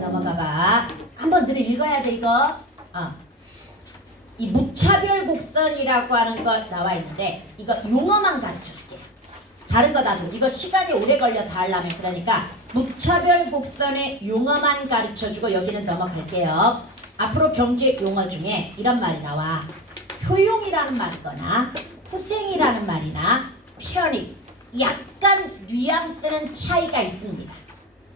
넘어가봐. 한번 늘 읽어야 돼 이거. 이 무차별 곡선이라고 하는 거 나와 있는데 이거 용어만 가르쳐줄게. 다른 거 놔둬. 이거 시간이 오래 걸려 다 하려면. 그러니까 무차별 곡선의 용어만 가르쳐주고 여기는 넘어갈게요. 앞으로 경제 용어 중에 이런 말이 나와. 효용이라는 말이거나 후생이라는 말이나 편익, 약간 뉘앙스는 차이가 있습니다.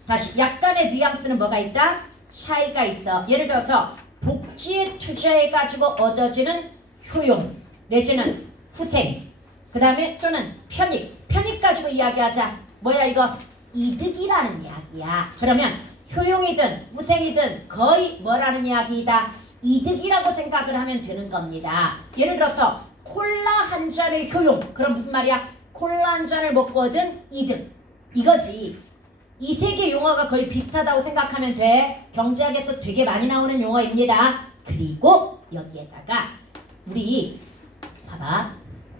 다시 약간의 뉘앙스는 뭐가 있다? 차이가 있어. 예를 들어서 복지에 투자해가지고 얻어지는 효용 내지는 후생, 그 다음에 또는 편익 가지고 이야기하자. 뭐야 이거? 이득이라는 이야기야. 그러면 효용이든 후생이든 거의 뭐라는 이야기이다? 이득이라고 생각을 하면 되는 겁니다. 예를 들어서 콜라 한 잔의 효용, 그럼 무슨 말이야? 콜라 한 잔을 먹고 얻은 이득, 이거지. 이 세 개 용어가 거의 비슷하다고 생각하면 돼. 경제학에서 되게 많이 나오는 용어입니다. 그리고 여기에다가 우리 봐봐,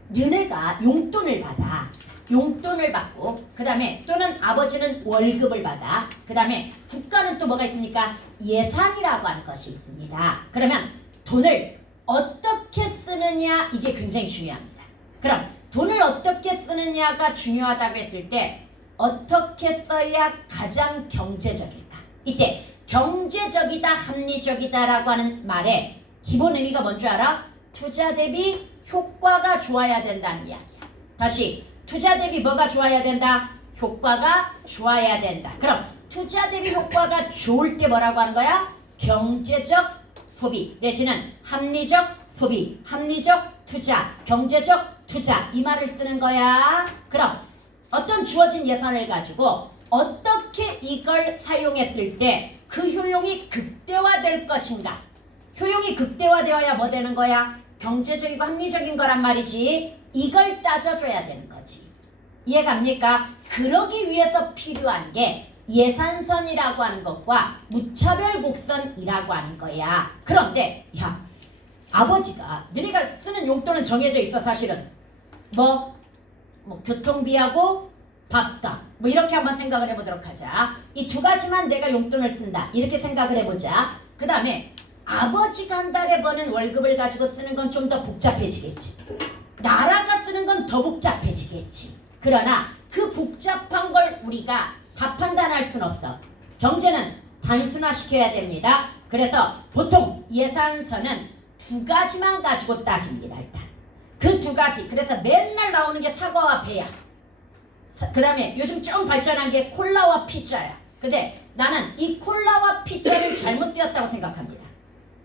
너네가 용돈을 받아. 용돈을 받고 그 다음에 또는 아버지는 월급을 받아. 그 다음에 국가는 또 뭐가 있습니까? 예산이라고 하는 것이 있습니다. 그러면 돈을 어떻게 쓰느냐, 이게 굉장히 중요합니다. 그럼 돈을 어떻게 쓰느냐가 중요하다고 했을 때 어떻게 써야 가장 경제적일까? 이때 경제적이다, 합리적이다 라고 하는 말의 기본 의미가 뭔지 알아? 투자 대비 효과가 좋아야 된다는 이야기야. 다시 투자 대비 뭐가 좋아야 된다? 효과가 좋아야 된다. 그럼 투자 대비 효과가 좋을 때 뭐라고 하는 거야? 경제적 소비 내지는 합리적 소비, 합리적 투자, 경제적 투자, 이 말을 쓰는 거야. 그럼 어떤 주어진 예산을 가지고 어떻게 이걸 사용했을 때 그 효용이 극대화될 것인가? 효용이 극대화되어야 뭐 되는 거야? 경제적이고 합리적인 거란 말이지. 이걸 따져줘야 되는 거지. 이해갑니까? 그러기 위해서 필요한 게 예산선이라고 하는 것과 무차별 곡선이라고 하는 거야. 그런데 야, 아버지가 너네가 쓰는 용돈은 정해져 있어. 사실은 뭐 교통비하고 밥값 뭐 이렇게 한번 생각을 해보도록 하자. 이 두 가지만 내가 용돈을 쓴다 이렇게 생각을 해보자. 그 다음에 아버지가 한 달에 버는 월급을 가지고 쓰는 건 좀 더 복잡해지겠지. 나라가 쓰는 건 더 복잡해지겠지. 그러나 그 복잡한 걸 우리가 다 판단할 순 없어. 경제는 단순화시켜야 됩니다. 그래서 보통 예산서는 두 가지만 가지고 따집니다. 일단 그 두 가지. 그래서 맨날 나오는 게 사과와 배야. 그 다음에 요즘 좀 발전한 게 콜라와 피자야. 근데 나는 이 콜라와 피자를 잘못되었다고 생각합니다.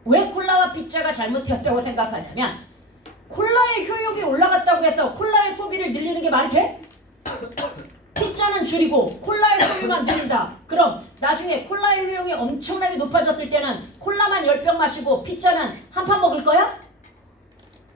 왜 콜라와 피자가 잘못되었다고 생각하냐면 콜라의 효용이 올라갔다고 해서 콜라의 소비를 늘리는 게 말이 돼? 피자는 줄이고 콜라의 소비만 늘린다. 그럼 나중에 콜라의 효용이 엄청나게 높아졌을 때는 콜라만 10병 마시고 피자는 한 판 먹을 거야?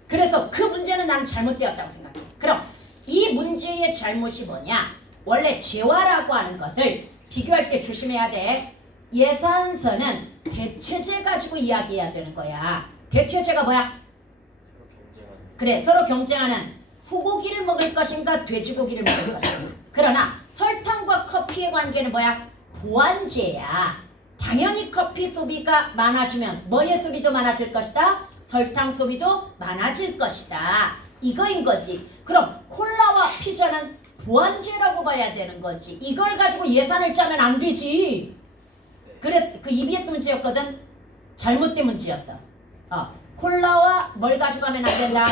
그래서 그 문제는 나는 잘못되었다고 생각해. 그럼 이 문제의 잘못이 뭐냐? 원래 재화라고 하는 것을 비교할 때 조심해야 돼. 예산서는 대체제 가지고 이야기해야 되는 거야. 대체제가 뭐야? 그래, 서로 경쟁하는 소고기를 먹을 것인가 돼지고기를 먹을 것인가. 그러나 설탕과 커피의 관계는 뭐야? 보완제야. 당연히 커피 소비가 많아지면 뭐의 소비도 많아질 것이다? 설탕 소비도 많아질 것이다. 이거인 거지. 그럼 콜라와 피자는 보완제라고 봐야 되는 거지. 이걸 가지고 예산을 짜면 안 되지. 그래서 그 EBS 문제였거든. 잘못된 문제였어. 콜라와 뭘 가지고 하면 안 된다?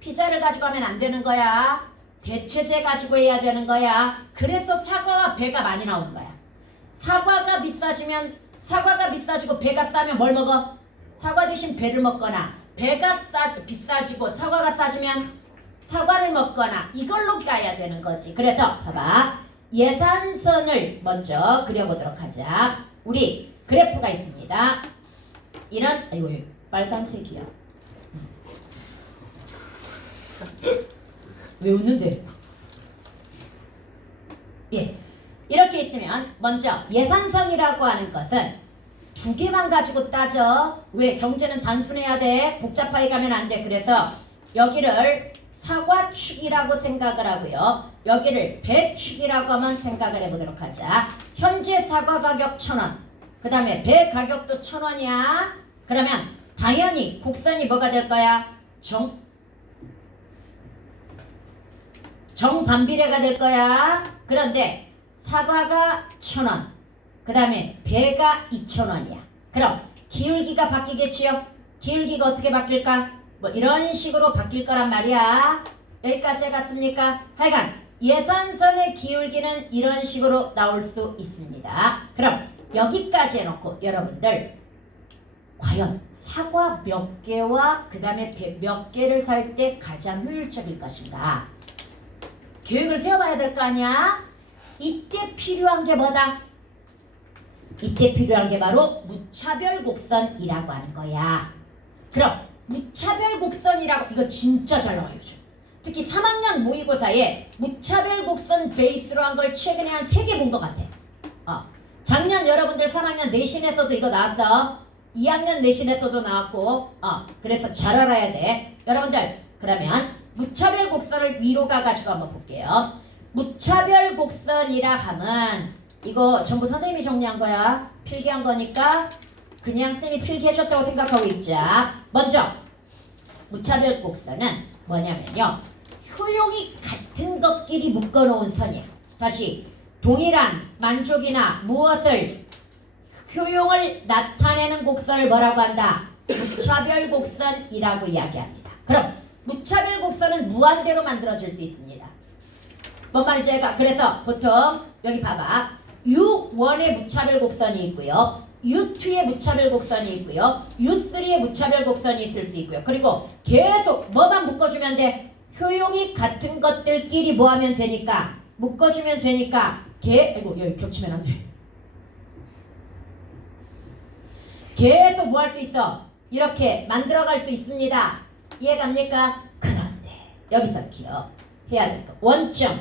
피자를 가지고 하면 안 되는 거야. 대체제 가지고 해야 되는 거야. 그래서 사과와 배가 많이 나오는 거야. 사과가 비싸지고 배가 싸면 뭘 먹어? 사과 대신 배를 먹거나 배가 비싸지고 사과가 싸지면 사과를 먹거나 이걸로 가야 되는 거지. 그래서 봐봐. 예산선을 먼저 그려보도록 하자. 우리 그래프가 있습니다. 이런 아이고 빨간색이야. 왜 웃는데? 예, 이렇게 있으면 먼저 예산선이라고 하는 것은 두 개만 가지고 따져. 왜? 경제는 단순해야 돼. 복잡하게 가면 안 돼. 그래서 여기를 사과축이라고 생각을 하고요. 여기를 배축이라고 하면 생각을 해보도록 하자. 현재 사과 가격 1,000원. 그 다음에 배 가격도 1,000원이야. 그러면 당연히 곡선이 뭐가 될 거야? 정반비례가 될 거야. 그런데 사과가 1,000원. 그 다음에 배가 2,000원이야. 그럼 기울기가 바뀌겠지요? 기울기가 어떻게 바뀔까? 뭐 이런 식으로 바뀔 거란 말이야. 여기까지 해갔습니까? 하여간 예산선의 기울기는 이런 식으로 나올 수 있습니다. 그럼 여기까지 해놓고 여러분들 과연 사과 몇 개와 그 다음에 배 몇 개를 살 때 가장 효율적일 것인가? 계획을 세워봐야 될 거 아니야? 이때 필요한 게 뭐다? 이때 필요한 게 바로 무차별 곡선이라고 하는 거야. 그럼 무차별 곡선이라고 이거 진짜 잘 나와요. 요즘. 특히 3학년 모의고사에 무차별 곡선 베이스로 한 걸 최근에 한 3개 본 것 같아. 작년 여러분들 3학년 내신에서도 이거 나왔어. 2학년 내신에서도 나왔고 그래서 잘 알아야 돼. 여러분들 그러면 무차별 곡선을 위로 가가지고 한번 볼게요. 무차별 곡선이라 함은 이거 전부 선생님이 정리한 거야. 필기한 거니까 그냥 쌤이 필기해줬다고 생각하고 있자. 먼저 무차별 곡선은 뭐냐면요. 효용이 같은 것끼리 묶어놓은 선이야. 다시 동일한 만족이나 무엇을 효용을 나타내는 곡선을 뭐라고 한다? 무차별 곡선이라고 이야기합니다. 그럼 무차별 곡선은 무한대로 만들어질 수 있습니다. 뭔 말인지 제가 그래서 보통 여기 봐봐. U1의 무차별 곡선이 있고요. U2의 무차별 곡선이 있고요. U3의 무차별 곡선이 있을 수 있고요. 그리고 계속 뭐만 묶어주면 돼? 효용이 같은 것들끼리 뭐 하면 되니까 묶어주면 되니까 아이고 여기 겹치면 안 돼. 계속 뭐 할 수 있어? 이렇게 만들어갈 수 있습니다. 이해갑니까? 그런데 여기서 기억해야 될 거. 원점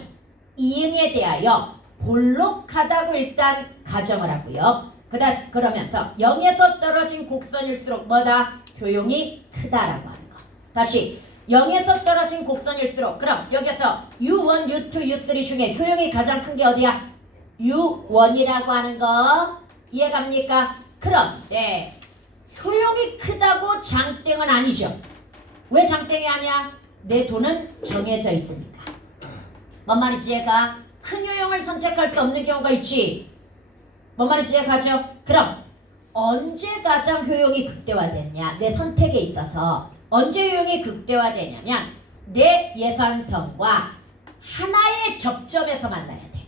이응에 대하여 볼록하다고 일단 가정을 하고요. 그러면서 0에서 떨어진 곡선일수록 뭐다? 효용이 크다라고 하는 거. 다시 0에서 떨어진 곡선일수록 그럼 여기서 U1, U2, U3 중에 효용이 가장 큰 게 어디야? U1이라고 하는 거 이해갑니까? 그런데 효용이 크다고 장땡은 아니죠. 왜 장땡이 아니야? 내 돈은 정해져 있으니까. 뭔 말인지 이해가? 큰 효용을 선택할 수 없는 경우가 있지. 뭔 말인지 이해가죠? 그럼 언제 가장 효용이 극대화되냐? 내 선택에 있어서 언제 효용이 극대화되냐면 내 예산선과 하나의 접점에서 만나야 돼.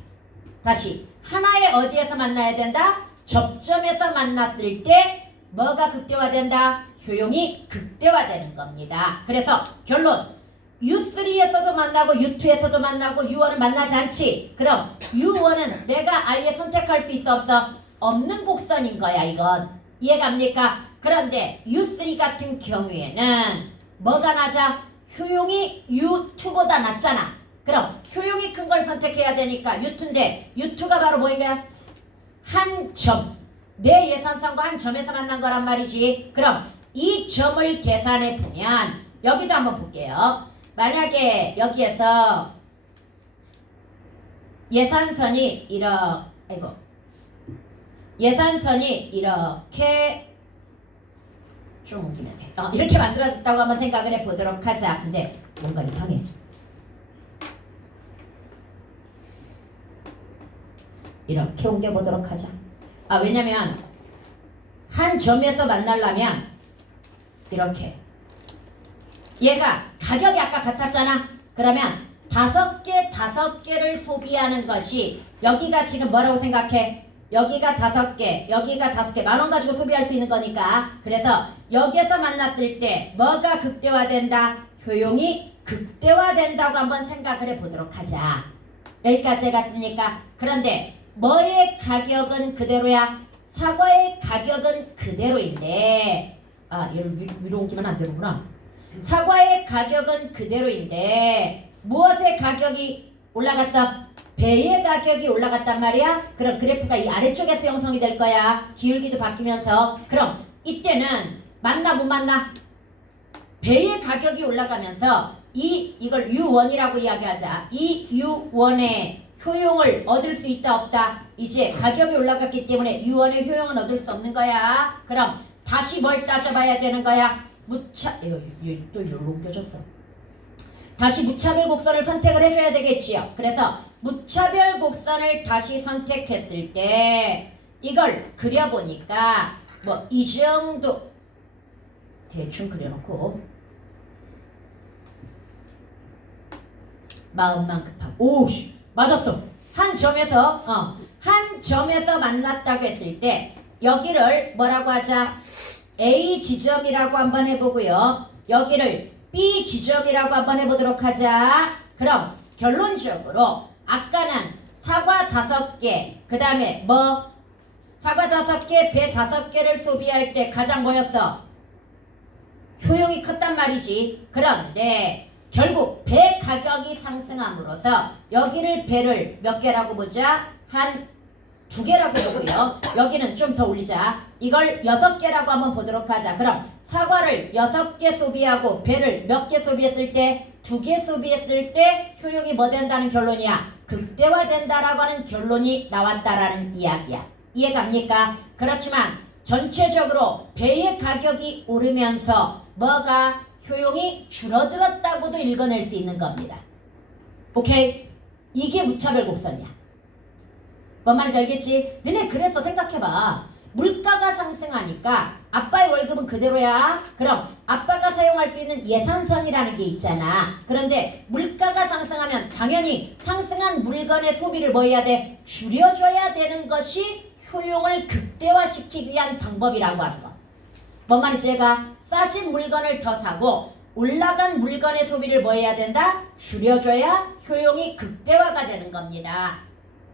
다시 하나의 어디에서 만나야 된다? 접점에서 만났을 때 뭐가 극대화된다? 효용이 극대화되는 겁니다. 그래서 결론 U3에서도 만나고 U2에서도 만나고 U1은 만나지 않지. 그럼 U1은 내가 아예 선택할 수 있어 없어? 없는 곡선인 거야 이건. 이해갑니까? 그런데 U3 같은 경우에는 뭐가 낮아? 효용이 U2보다 낮잖아. 그럼 효용이 큰 걸 선택해야 되니까 U2인데 U2가 바로 뭐인가요? 한 점. 내 예산선과 한 점에서 만난 거란 말이지. 그럼 이 점을 계산해 보면 여기도 한번 볼게요. 만약에 여기에서 예산선이 이렇게 좀 옮기면 돼. 이렇게 만들어졌다고 한번 생각을 해보도록 하자. 근데 뭔가 이상해. 이렇게 옮겨보도록 하자. 왜냐면 한 점에서 만나려면 이렇게 얘가 가격이 아까 같았잖아. 그러면 5개를 소비하는 것이 여기가 지금 뭐라고 생각해? 여기가 5개, 여기가 5개, 10,000원 가지고 소비할 수 있는 거니까. 그래서 여기에서 만났을 때 뭐가 극대화된다? 효용이 극대화된다고 한번 생각을 해보도록 하자. 여기까지 해갔습니까? 그런데 뭐의 가격은 그대로야? 사과의 가격은 그대로인데 얘를 위로 옮기면 안 되는구나. 사과의 가격은 그대로인데 무엇의 가격이 올라갔어? 배의 가격이 올라갔단 말이야. 그럼 그래프가 이 아래쪽에서 형성이 될 거야. 기울기도 바뀌면서. 그럼 이때는 맞나 못 맞나? 배의 가격이 올라가면서 이걸 U1이라고 이야기하자. 이 U1의 효용을 얻을 수 있다 없다? 이제 가격이 올라갔기 때문에 U1의 효용은 얻을 수 없는 거야. 그럼 다시 뭘 따져봐야 되는 거야? 또 이걸로 옮겨졌어. 다시 무차별 곡선을 선택을 해줘야 되겠지요. 그래서 무차별 곡선을 다시 선택했을 때 이걸 그려보니까 뭐 이 정도 대충 그려놓고 마음만 급하고 오 맞았어. 한 점에서 만났다고 했을 때 여기를 뭐라고 하자? A 지점이라고 한번 해보고요. 여기를 B 지점이라고 한번 해보도록 하자. 그럼 결론적으로 아까는 사과 5개 그 다음에 뭐 사과 5개 배 5개를 소비할 때 가장 뭐였어? 효용이 컸단 말이지. 그런데 결국 배 가격이 상승함으로써 여기를 배를 몇 개라고 보자? 한 2개라고 보고요. 여기는 좀 더 올리자. 이걸 6개라고 한번 보도록 하자. 그럼 사과를 6개 소비하고 배를 몇 개 소비했을 때? 2개 소비했을 때 효용이 뭐 된다는 결론이야? 극대화된다라고 하는 결론이 나왔다라는 이야기야. 이해갑니까? 그렇지만 전체적으로 배의 가격이 오르면서 뭐가 효용이 줄어들었다고도 읽어낼 수 있는 겁니다. 오케이? 이게 무차별 곡선이야. 뭔 말인지 알겠지? 너네 그래서 생각해봐. 물가가 상승하니까 아빠의 월급은 그대로야. 그럼 아빠가 사용할 수 있는 예산선이라는 게 있잖아. 그런데 물가가 상승하면 당연히 상승한 물건의 소비를 뭐 해야 돼? 줄여줘야 되는 것이 효용을 극대화시키기 위한 방법이라고 하는 거. 뭔 말인지 얘가 싸진 물건을 더 사고 올라간 물건의 소비를 뭐 해야 된다? 줄여줘야 효용이 극대화가 되는 겁니다.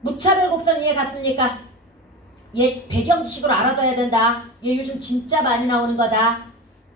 무차별 곡선 이해 갔습니까? 얘 배경 지식으로 알아둬야 된다. 얘 요즘 진짜 많이 나오는 거다.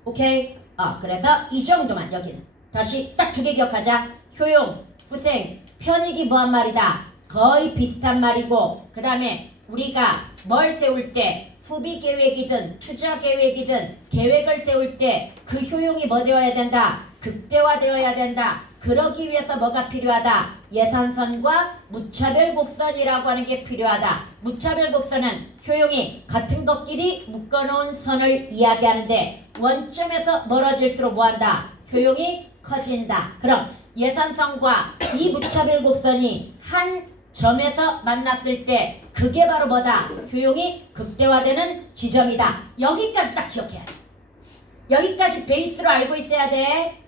오케이? 그래서 이 정도만 여기는. 다시 딱 2개 기억하자. 효용, 후생, 편익이 뭐한 말이다. 거의 비슷한 말이고 그 다음에 우리가 뭘 세울 때 소비 계획이든 투자 계획이든 계획을 세울 때 그 효용이 뭐 되어야 된다? 극대화되어야 된다. 그러기 위해서 뭐가 필요하다? 예산선과 무차별 곡선이라고 하는 게 필요하다. 무차별 곡선은 효용이 같은 것끼리 묶어놓은 선을 이야기하는데 원점에서 멀어질수록 뭐한다? 효용이 커진다. 그럼 예산선과 이 무차별 곡선이 한 점에서 만났을 때 그게 바로 뭐다? 효용이 극대화되는 지점이다. 여기까지 딱 기억해야 돼. 여기까지 베이스로 알고 있어야 돼.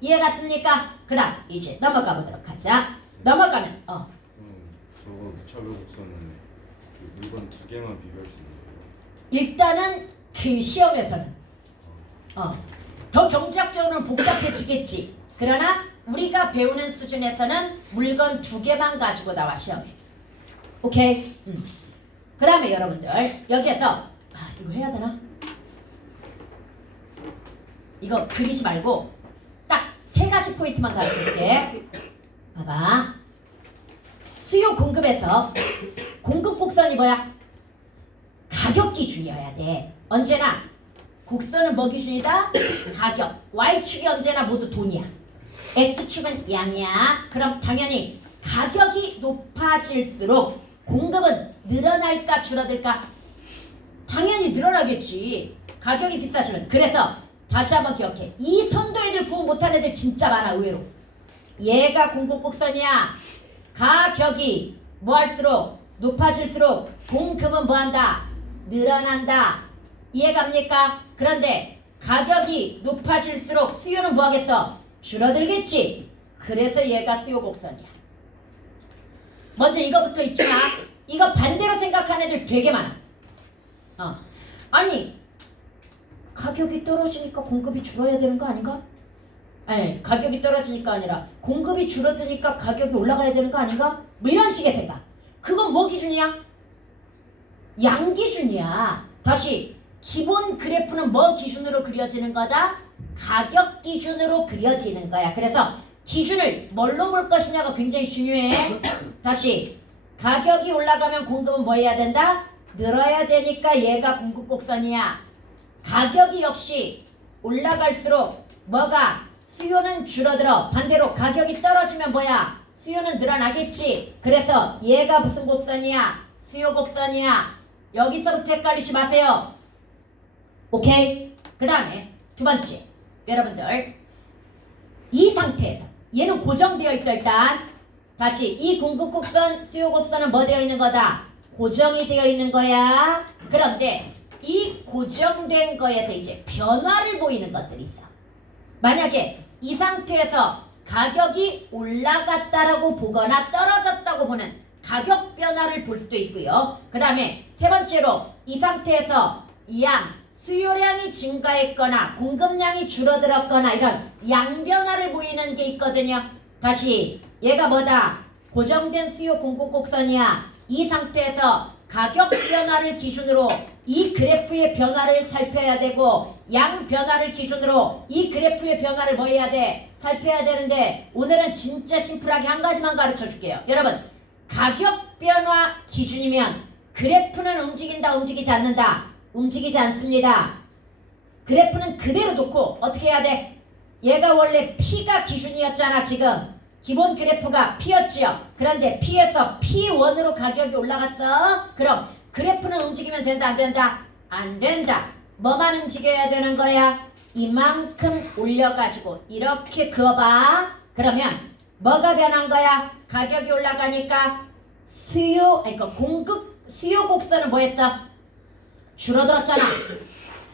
이해 갔습니까? 그 다음 이제 넘어가 보도록 하자. 넘어가면 저거 무차별 곡선은 그 물건 2개만 비교할 수 있는 거예요? 일단은 그 시험에서는 더 경제학적으로는 복잡해지겠지. 그러나 우리가 배우는 수준에서는 물건 2개만 가지고 나와 시험에. 오케이? 그 다음에 여러분들 여기에서 이거 해야 되나? 이거 그리지 말고 딱 3가지 포인트만 가르쳐줄게. 봐봐. 수요 공급에서 공급 곡선이 뭐야? 가격 기준이어야 돼. 언제나 곡선은 뭐 기준이다? 가격. Y축이 언제나 모두 돈이야. X축은 양이야. 그럼 당연히 가격이 높아질수록 공급은 늘어날까 줄어들까? 당연히 늘어나겠지. 가격이 비싸지면. 그래서 다시 한번 기억해. 이 선도 애들 구분 못한 애들 진짜 많아 의외로. 얘가 공급 곡선이야. 가격이 뭐할수록 높아질수록 공급은 뭐한다? 늘어난다. 이해갑니까? 그런데 가격이 높아질수록 수요는 뭐하겠어? 줄어들겠지. 그래서 얘가 수요 곡선이야. 먼저 이거부터 잊지 마. 이거 반대로 생각하는 애들 되게 많아. 아니 가격이 떨어지니까 공급이 줄어야 되는 거 아닌가? 아니 가격이 떨어지니까 아니라 공급이 줄어드니까 가격이 올라가야 되는 거 아닌가? 뭐 이런 식의 생각. 그건 뭐 기준이야? 양 기준이야. 다시 기본 그래프는 뭐 기준으로 그려지는 거다? 가격 기준으로 그려지는 거야. 그래서 기준을 뭘로 볼 것이냐가 굉장히 중요해. 다시 가격이 올라가면 공급은 뭐 해야 된다? 늘어야 되니까 얘가 공급 곡선이야. 가격이 역시 올라갈수록 뭐가 수요는 줄어들어. 반대로 가격이 떨어지면 뭐야? 수요는 늘어나겠지. 그래서 얘가 무슨 곡선이야? 수요 곡선이야. 여기서부터 헷갈리지 마세요. 오케이? 그 다음에 두 번째, 여러분들 이 상태에서 얘는 고정되어 있어. 일단 다시 이 공급 곡선, 수요 곡선은 뭐 되어 있는 거다? 고정이 되어 있는 거야. 그런데 이 고정된 거에서 이제 변화를 보이는 것들이 있어. 만약에 이 상태에서 가격이 올라갔다라고 보거나 떨어졌다고 보는 가격 변화를 볼 수도 있고요. 그 다음에 세 번째로 이 상태에서 수요량이 증가했거나 공급량이 줄어들었거나 이런 양 변화를 보이는 게 있거든요. 다시 얘가 뭐다? 고정된 수요 공급 곡선이야. 이 상태에서 가격 변화를 기준으로 이 그래프의 변화를 살펴야 되고 양 변화를 기준으로 이 그래프의 변화를 뭐 해야 돼? 살펴야 되는데 오늘은 진짜 심플하게 한 가지만 가르쳐 줄게요. 여러분, 가격 변화 기준이면 그래프는 움직인다, 움직이지 않는다? 움직이지 않습니다. 그래프는 그대로 놓고 어떻게 해야 돼? 얘가 원래 P가 기준이었잖아. 지금 기본 그래프가 P였지요. 그런데 P에서 P1으로 가격이 올라갔어. 그럼 그래프는 움직이면 된다, 안 된다? 안 된다. 뭐만 움직여야 되는 거야? 이만큼 올려가지고 이렇게 그어봐. 그러면 뭐가 변한 거야? 가격이 올라가니까 그러니까 수요 곡선은 뭐 했어? 줄어들었잖아.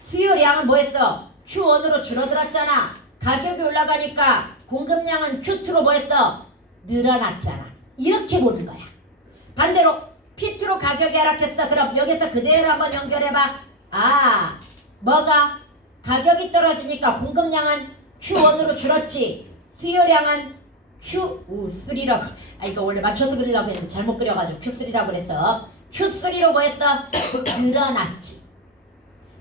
수요량은 뭐 했어? Q1으로 줄어들었잖아. 가격이 올라가니까 공급량은 Q2로 뭐 했어? 늘어났잖아. 이렇게 보는 거야. 반대로 P2로 가격이 하락했어. 그럼 여기서 그대로 한번 연결해봐. 뭐가? 가격이 떨어지니까 공급량은 Q1으로 줄었지. 수요량은 Q3라고. 이거 원래 맞춰서 그리려고 했는데 잘못 그려가지고 Q3라고 그랬어. Q3로 뭐 했어? 늘어났지.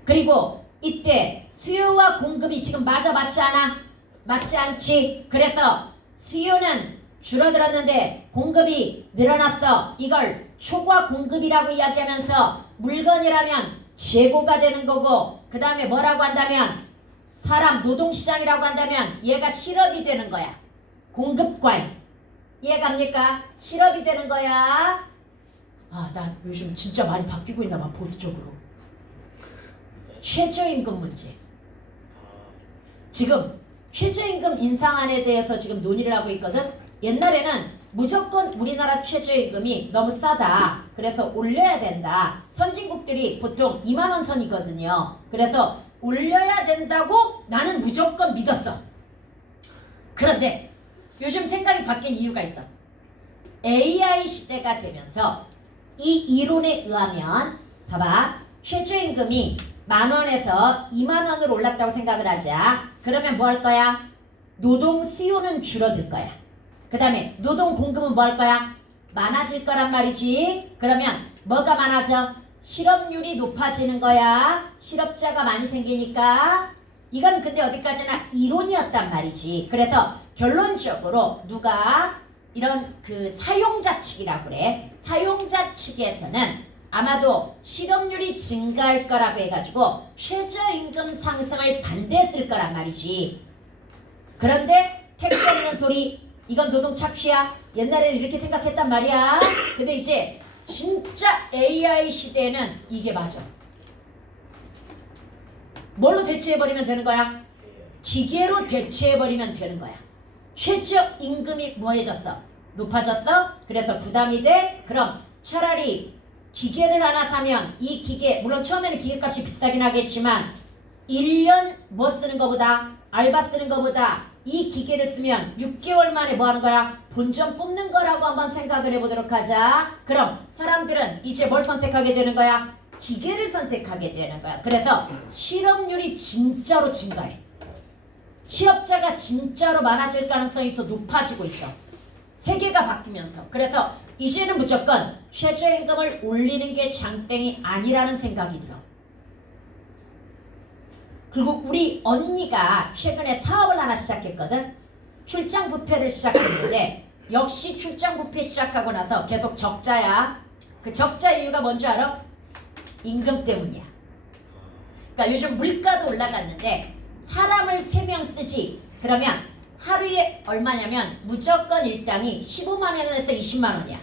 그리고 이때 수요와 공급이 지금 맞지 않아? 맞지 않지? 그래서 수요는 줄어들었는데 공급이 늘어났어. 이걸 초과 공급이라고 이야기하면서 물건이라면 재고가 되는 거고 그 다음에 뭐라고 한다면 사람 노동시장이라고 한다면 얘가 실업이 되는 거야. 공급과잉. 이해갑니까? 실업이 되는 거야. 나 요즘 진짜 많이 바뀌고 있나 봐. 보수적으로. 최저임금 문제. 지금 최저임금 인상안에 대해서 지금 논의를 하고 있거든. 옛날에는 무조건 우리나라 최저임금이 너무 싸다. 그래서 올려야 된다. 선진국들이 보통 2만 원 선이거든요. 그래서 올려야 된다고 나는 무조건 믿었어. 그런데 요즘 생각이 바뀐 이유가 있어. AI 시대가 되면서 이 이론에 의하면 봐봐. 최저임금이 10,000원에서 20,000원으로 올랐다고 생각을 하자. 그러면 뭐 할 거야? 노동 수요는 줄어들 거야. 그 다음에 노동 공급은 뭐 할 거야? 많아질 거란 말이지. 그러면 뭐가 많아져? 실업률이 높아지는 거야. 실업자가 많이 생기니까. 이건 근데 어디까지나 이론이었단 말이지. 그래서 결론적으로 누가 이런 그 사용자 측이라고 그래. 사용자 측에서는 아마도 실업률이 증가할 거라고 해가지고 최저임금 상승을 반대했을 거란 말이지. 그런데 택도 없는 소리. 이건 노동 착취야. 옛날에는 이렇게 생각했단 말이야. 근데 이제 진짜 AI 시대에는 이게 맞아. 뭘로 대체해버리면 되는 거야? 기계로 대체해버리면 되는 거야. 최저임금이 뭐해졌어? 높아졌어? 그래서 부담이 돼? 그럼 차라리 기계를 하나 사면 이 기계, 물론 처음에는 기계값이 비싸긴 하겠지만 1년 뭐 쓰는 거보다, 알바 쓰는 거보다 이 기계를 쓰면 6개월 만에 뭐 하는 거야? 본전 뽑는 거라고 한번 생각을 해보도록 하자. 그럼 사람들은 이제 뭘 선택하게 되는 거야? 기계를 선택하게 되는 거야. 그래서 실업률이 진짜로 증가해. 실업자가 진짜로 많아질 가능성이 더 높아지고 있어. 세계가 바뀌면서. 그래서 이제는 무조건 최저임금을 올리는 게 장땡이 아니라는 생각이 들어. 그리고 우리 언니가 최근에 사업을 하나 시작했거든. 출장 뷔페를 시작했는데 역시 출장 뷔페 시작하고 나서 계속 적자야. 그 적자 이유가 뭔 줄 알아? 임금 때문이야. 그러니까 요즘 물가도 올라갔는데 사람을 3명 쓰지. 그러면 하루에 얼마냐면 무조건 일당이 15만 원에서 20만 원이야.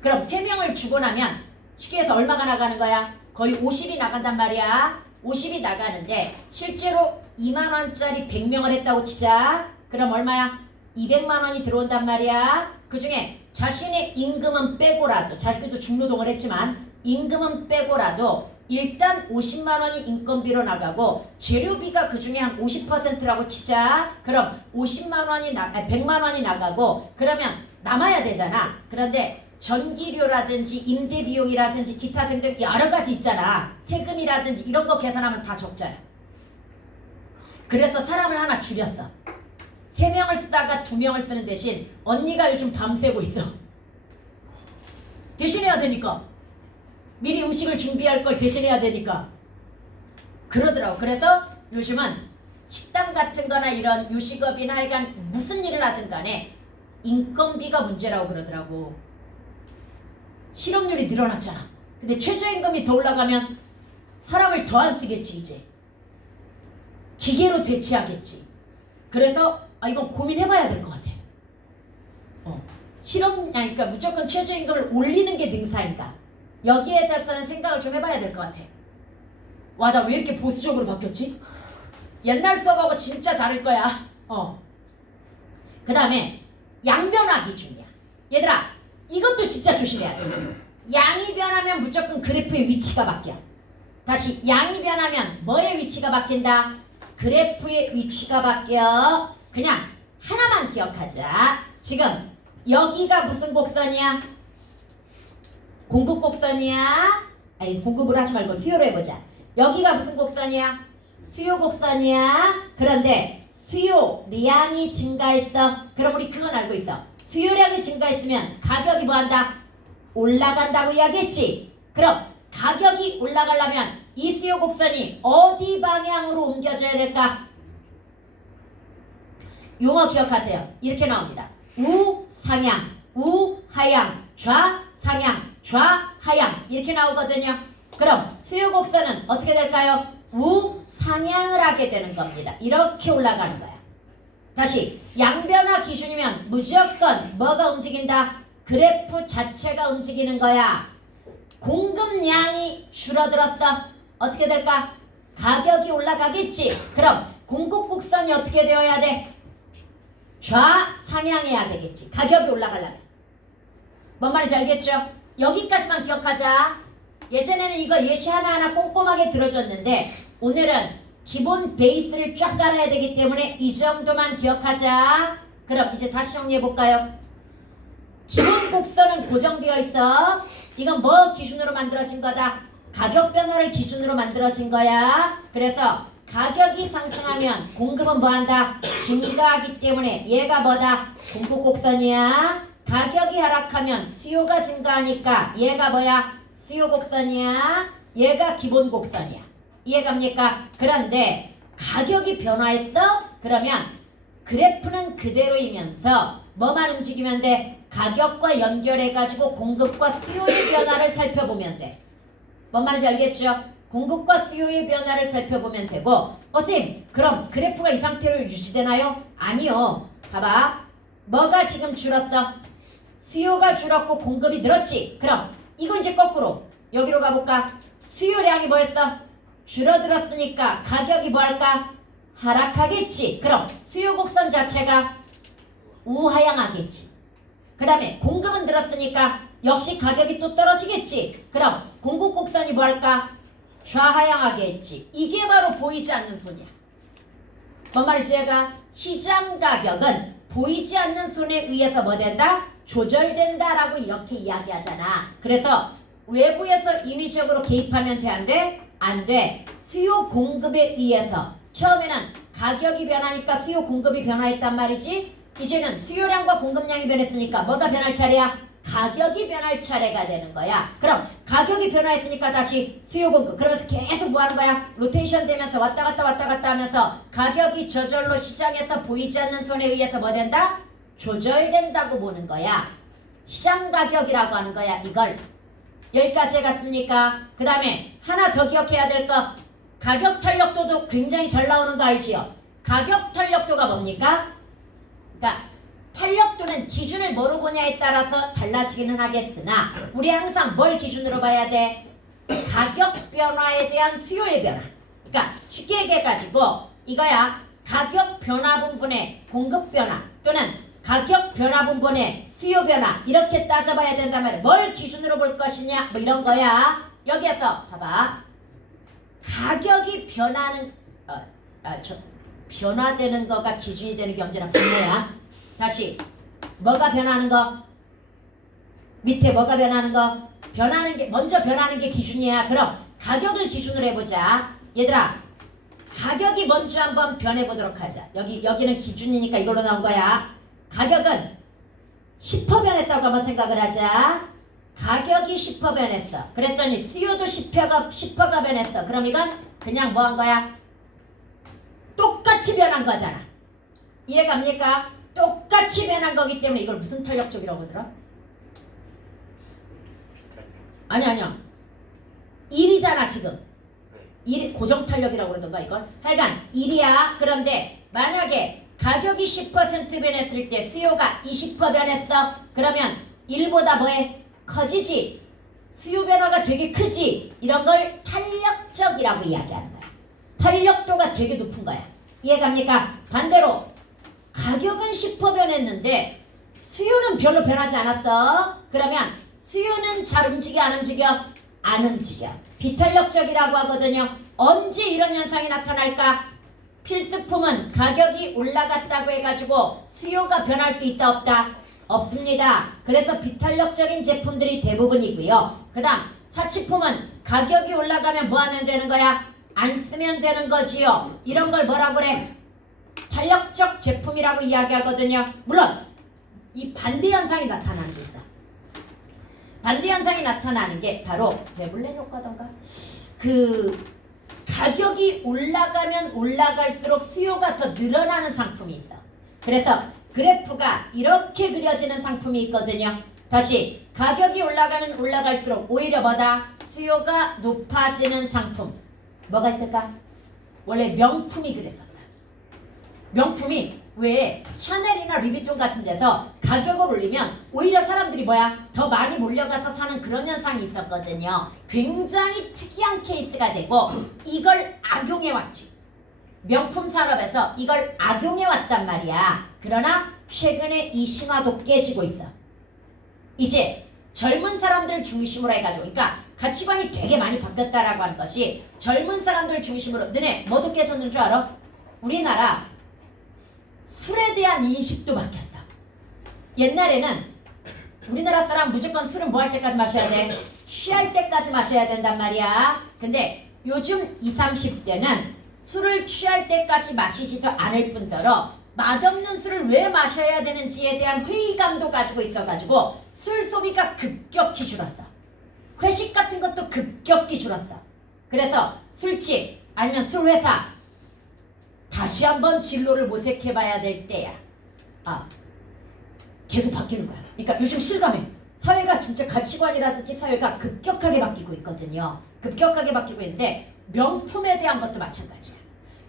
그럼 3명을 주고 나면 쉽게 해서 얼마가 나가는 거야? 거의 50이 나간단 말이야. 50이 나가는데 실제로 2만 원짜리 100명을 했다고 치자. 그럼 얼마야? 200만 원이 들어온단 말이야. 그 중에 자신의 임금은 빼고라도, 자기도 중노동을 했지만 임금은 빼고라도 일단 50만 원이 인건비로 나가고 재료비가 그 중에 한 50%라고 치자. 그럼 50만 원이 100만 원이 나가고 그러면 남아야 되잖아. 그런데 전기료라든지 임대 비용이라든지 기타 등등 여러 가지 있잖아. 세금이라든지 이런 거 계산하면 다 적자야. 그래서 사람을 하나 줄였어. 3명을 쓰다가 2명을 쓰는 대신 언니가 요즘 밤새고 있어. 대신해야 되니까. 미리 음식을 준비할 걸 대신해야 되니까. 그러더라고. 그래서 요즘은 식당 같은 거나 이런 요식업이나 하여간 무슨 일을 하든 간에 인건비가 문제라고 그러더라고. 실업률이 늘어났잖아. 근데 최저임금이 더 올라가면 사람을 더 안 쓰겠지 이제. 기계로 대체하겠지. 그래서 이건 고민해봐야 될 것 같아. 그러니까 무조건 최저임금을 올리는 게 능사인가? 여기에 대해서는 생각을 좀 해봐야 될 것 같아. 와, 나 왜 이렇게 보수적으로 바뀌었지? 옛날 수업하고 진짜 다를 거야. 그 다음에 양변화 기준이야. 얘들아, 이것도 진짜 조심해야 돼. 양이 변하면 무조건 그래프의 위치가 바뀌어. 다시 양이 변하면 뭐의 위치가 바뀐다? 그래프의 위치가 바뀌어. 그냥 하나만 기억하자. 지금 여기가 무슨 곡선이야? 공급 곡선이야. 아니, 공급으로 하지 말고 수요로 해보자. 여기가 무슨 곡선이야? 수요 곡선이야. 그런데 수요량이 증가했어. 그럼 우리 그건 알고 있어. 수요량이 증가했으면 가격이 뭐한다? 올라간다고 이야기했지. 그럼 가격이 올라가려면 이 수요 곡선이 어디 방향으로 옮겨져야 될까? 용어 기억하세요. 이렇게 나옵니다. 우상향, 우하향, 좌상향, 좌하향 이렇게 나오거든요. 그럼 수요 곡선은 어떻게 될까요? 우상향을 하게 되는 겁니다. 이렇게 올라가는 거야. 다시 양변화 기준이면 무조건 뭐가 움직인다? 그래프 자체가 움직이는 거야. 공급량이 줄어들었어. 어떻게 될까? 가격이 올라가겠지. 그럼 공급 곡선이 어떻게 되어야 돼? 좌상향해야 되겠지. 가격이 올라가려면. 뭔 말인지 알겠죠? 여기까지만 기억하자. 예전에는 이거 예시 하나하나 꼼꼼하게 들어줬는데 오늘은 기본 베이스를 쫙 깔아야 되기 때문에 이 정도만 기억하자. 그럼 이제 다시 정리해볼까요? 기본 곡선은 고정되어 있어. 이건 뭐 기준으로 만들어진 거다? 가격 변화를 기준으로 만들어진 거야. 그래서 가격이 상승하면 공급은 뭐한다? 증가하기 때문에 얘가 뭐다? 공급 곡선이야. 가격이 하락하면 수요가 증가하니까 얘가 뭐야? 수요 곡선이야. 얘가 기본 곡선이야. 이해갑니까? 그런데 가격이 변화했어? 그러면 그래프는 그대로이면서 뭐만 움직이면 돼? 가격과 연결해가지고 공급과 수요의 변화를 살펴보면 돼. 뭔 말인지 알겠죠? 공급과 수요의 변화를 살펴보면 되고 선생님 그럼 그래프가 이 상태로 유지되나요? 아니요. 봐봐. 뭐가 지금 줄었어? 수요가 줄었고 공급이 늘었지. 그럼 이거 이제 거꾸로 여기로 가볼까? 수요량이 뭐였어? 줄어들었으니까 가격이 뭐할까? 하락하겠지. 그럼 수요 곡선 자체가 우하향하겠지. 그 다음에 공급은 늘었으니까 역시 가격이 또 떨어지겠지. 그럼 공급 곡선이 뭐할까? 좌하향하겠지. 이게 바로 보이지 않는 손이야. 뭔 말인지 얘가 시장 가격은 보이지 않는 손에 의해서 뭐 된다? 조절된다라고 이렇게 이야기하잖아. 그래서 외부에서 인위적으로 개입하면 돼? 안 돼? 안 돼. 수요 공급에 의해서 처음에는 가격이 변하니까 수요 공급이 변화했단 말이지. 이제는 수요량과 공급량이 변했으니까 뭐가 변할 차례야? 가격이 변할 차례가 되는 거야. 그럼 가격이 변화했으니까 다시 수요 공급. 그러면서 계속 뭐 하는 거야? 로테이션 되면서 왔다 갔다 하면서 가격이 저절로 시장에서 보이지 않는 손에 의해서 뭐 된다? 조절된다고 보는 거야. 시장 가격이라고 하는 거야. 이걸. 여기까지 해갔습니까? 그 다음에 하나 더 기억해야 될 거. 가격 탄력도도 굉장히 잘 나오는 거 알지요? 가격 탄력도가 뭡니까? 그러니까 탄력도는 기준을 뭐로 보냐에 따라서 달라지기는 하겠으나 우리 항상 뭘 기준으로 봐야 돼? 가격 변화에 대한 수요의 변화. 그러니까 쉽게 얘기해가지고 이거야. 가격 변화 분분의 공급 변화 또는 가격 변화 분분의 수요 변화 이렇게 따져봐야 된단 말이야. 뭘 기준으로 볼 것이냐 뭐 이런 거야. 여기에서 봐봐. 가격이 변하는 변화되는 거가 기준이 되는 게 언제나 분모야. 다시 뭐가 변하는 거? 밑에 뭐가 변하는 거? 변하는 게 먼저 변하는 게 기준이야. 그럼 가격을 기준으로 해보자. 얘들아, 가격이 먼저 한번 변해보도록 하자. 여기는 기준이니까 이걸로 나온 거야. 가격은 10% 변했다고 한번 생각을 하자. 가격이 10% 변했어. 그랬더니 수요도 10%가 변했어. 그럼 이건 그냥 뭐 한 거야? 똑같이 변한 거잖아. 이해갑니까? 똑같이 변한 거기 때문에 이걸 무슨 탄력적이라고 하더라? 아니야. 1이잖아 지금. 1 고정 탄력이라고 그러던가 이걸. 하여간 1이야. 그런데 만약에 가격이 10% 변했을 때 수요가 20% 변했어. 그러면 1보다 뭐해? 커지지. 수요 변화가 되게 크지. 이런 걸 탄력적이라고 이야기하는 거야. 탄력도가 되게 높은 거야. 이해갑니까? 반대로 가격은 10% 변했는데 수요는 별로 변하지 않았어. 그러면 수요는 잘 움직여 안 움직여? 안 움직여. 비탄력적이라고 하거든요. 언제 이런 현상이 나타날까? 필수품은 가격이 올라갔다고 해가지고 수요가 변할 수 있다 없다? 없습니다. 그래서 비탄력적인 제품들이 대부분이고요. 그 다음 사치품은 가격이 올라가면 뭐 하면 되는 거야? 안 쓰면 되는 거지요. 이런 걸 뭐라고 그래? 탄력적 제품이라고 이야기하거든요. 물론 이 반대 현상이 나타나는 게 있어. 반대 현상이 나타나는 게 바로 베블렌 효과던가. 가격이 올라가면 올라갈수록 수요가 더 늘어나는 상품이 있어. 그래서 그래프가 이렇게 그려지는 상품이 있거든요. 다시 가격이 올라가면 올라갈수록 오히려 뭐다? 수요가 높아지는 상품. 뭐가 있을까? 원래 명품이 그랬었다. 명품이 왜 샤넬이나 루이비통 같은 데서 가격을 올리면 오히려 사람들이 뭐야? 더 많이 몰려가서 사는 그런 현상이 있었거든요. 굉장히 특이한 케이스가 되고 이걸 악용해왔지. 명품 산업에서 이걸 악용해왔단 말이야. 그러나 최근에 이 신화도 깨지고 있어. 이제 젊은 사람들 중심으로 해가지고 그러니까 가치관이 되게 많이 바뀌었다라고 하는 것이 젊은 사람들 중심으로 너네 뭐도 깨졌는 줄 알아? 우리나라 술에 대한 인식도 바뀌었어. 옛날에는 우리나라 사람 무조건 술은 뭐 할 때까지 마셔야 돼? 취할 때까지 마셔야 된단 말이야. 근데 요즘 20, 30대는 술을 취할 때까지 마시지도 않을 뿐더러 맛없는 술을 왜 마셔야 되는지에 대한 회의감도 가지고 있어가지고 술 소비가 급격히 줄었어. 회식 같은 것도 급격히 줄었어. 그래서 술집 아니면 술회사 다시 한번 진로를 모색해봐야 될 때야. 계속 바뀌는 거야. 그러니까 요즘 실감해. 사회가 진짜 가치관이라든지 사회가 급격하게 바뀌고 있거든요. 급격하게 바뀌고 있는데 명품에 대한 것도 마찬가지야.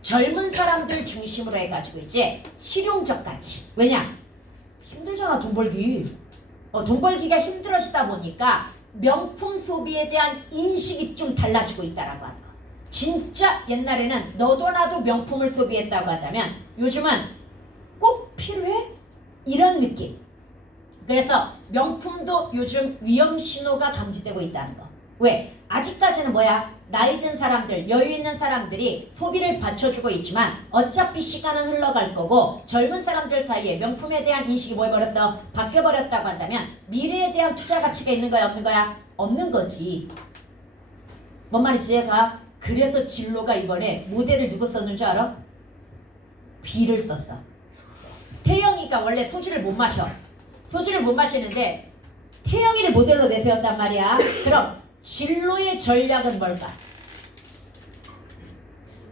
젊은 사람들 중심으로 해가지고 이제 실용적 가치. 왜냐? 힘들잖아 돈 벌기. 돈 벌기가 힘들어지다 보니까 명품 소비에 대한 인식이 좀 달라지고 있다라고 하는 거. 진짜 옛날에는 너도 나도 명품을 소비했다고 하다면 요즘은 꼭 필요해? 이런 느낌. 그래서 명품도 요즘 위험 신호가 감지되고 있다는 거. 왜? 아직까지는 뭐야? 나이 든 사람들, 여유 있는 사람들이 소비를 받쳐주고 있지만 어차피 시간은 흘러갈 거고 젊은 사람들 사이에 명품에 대한 인식이 뭐 해버렸어? 바뀌어버렸다고 한다면 미래에 대한 투자 가치가 있는 거야? 없는 거야? 없는 거지. 뭔 말인지 얘가? 그래서 진로가 이번에 모델을 누구 썼는 줄 알아? B를 썼어. 태영이가 원래 소주를 못 마셔. 소주를 못 마시는데 태영이를 모델로 내세웠단 말이야. 그럼 진로의 전략은 뭘까?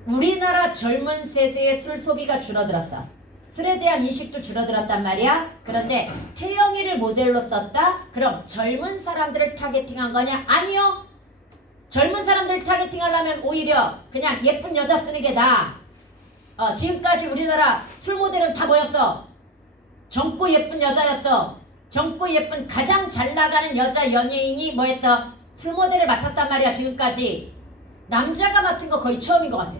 우리나라 젊은 세대의 술 소비가 줄어들었어. 술에 대한 인식도 줄어들었단 말이야. 그런데 태영이를 모델로 썼다? 그럼 젊은 사람들을 타겟팅한 거냐? 아니요. 젊은 사람들 타겟팅하려면 오히려 그냥 예쁜 여자 쓰는 게 나아. 지금까지 우리나라 술 모델은 다 뭐였어? 젊고 예쁜 여자였어. 젊고 예쁜 가장 잘 나가는 여자 연예인이 뭐했어? 술 모델을 맡았단 말이야. 지금까지 남자가 맡은 거 거의 처음인 것 같아.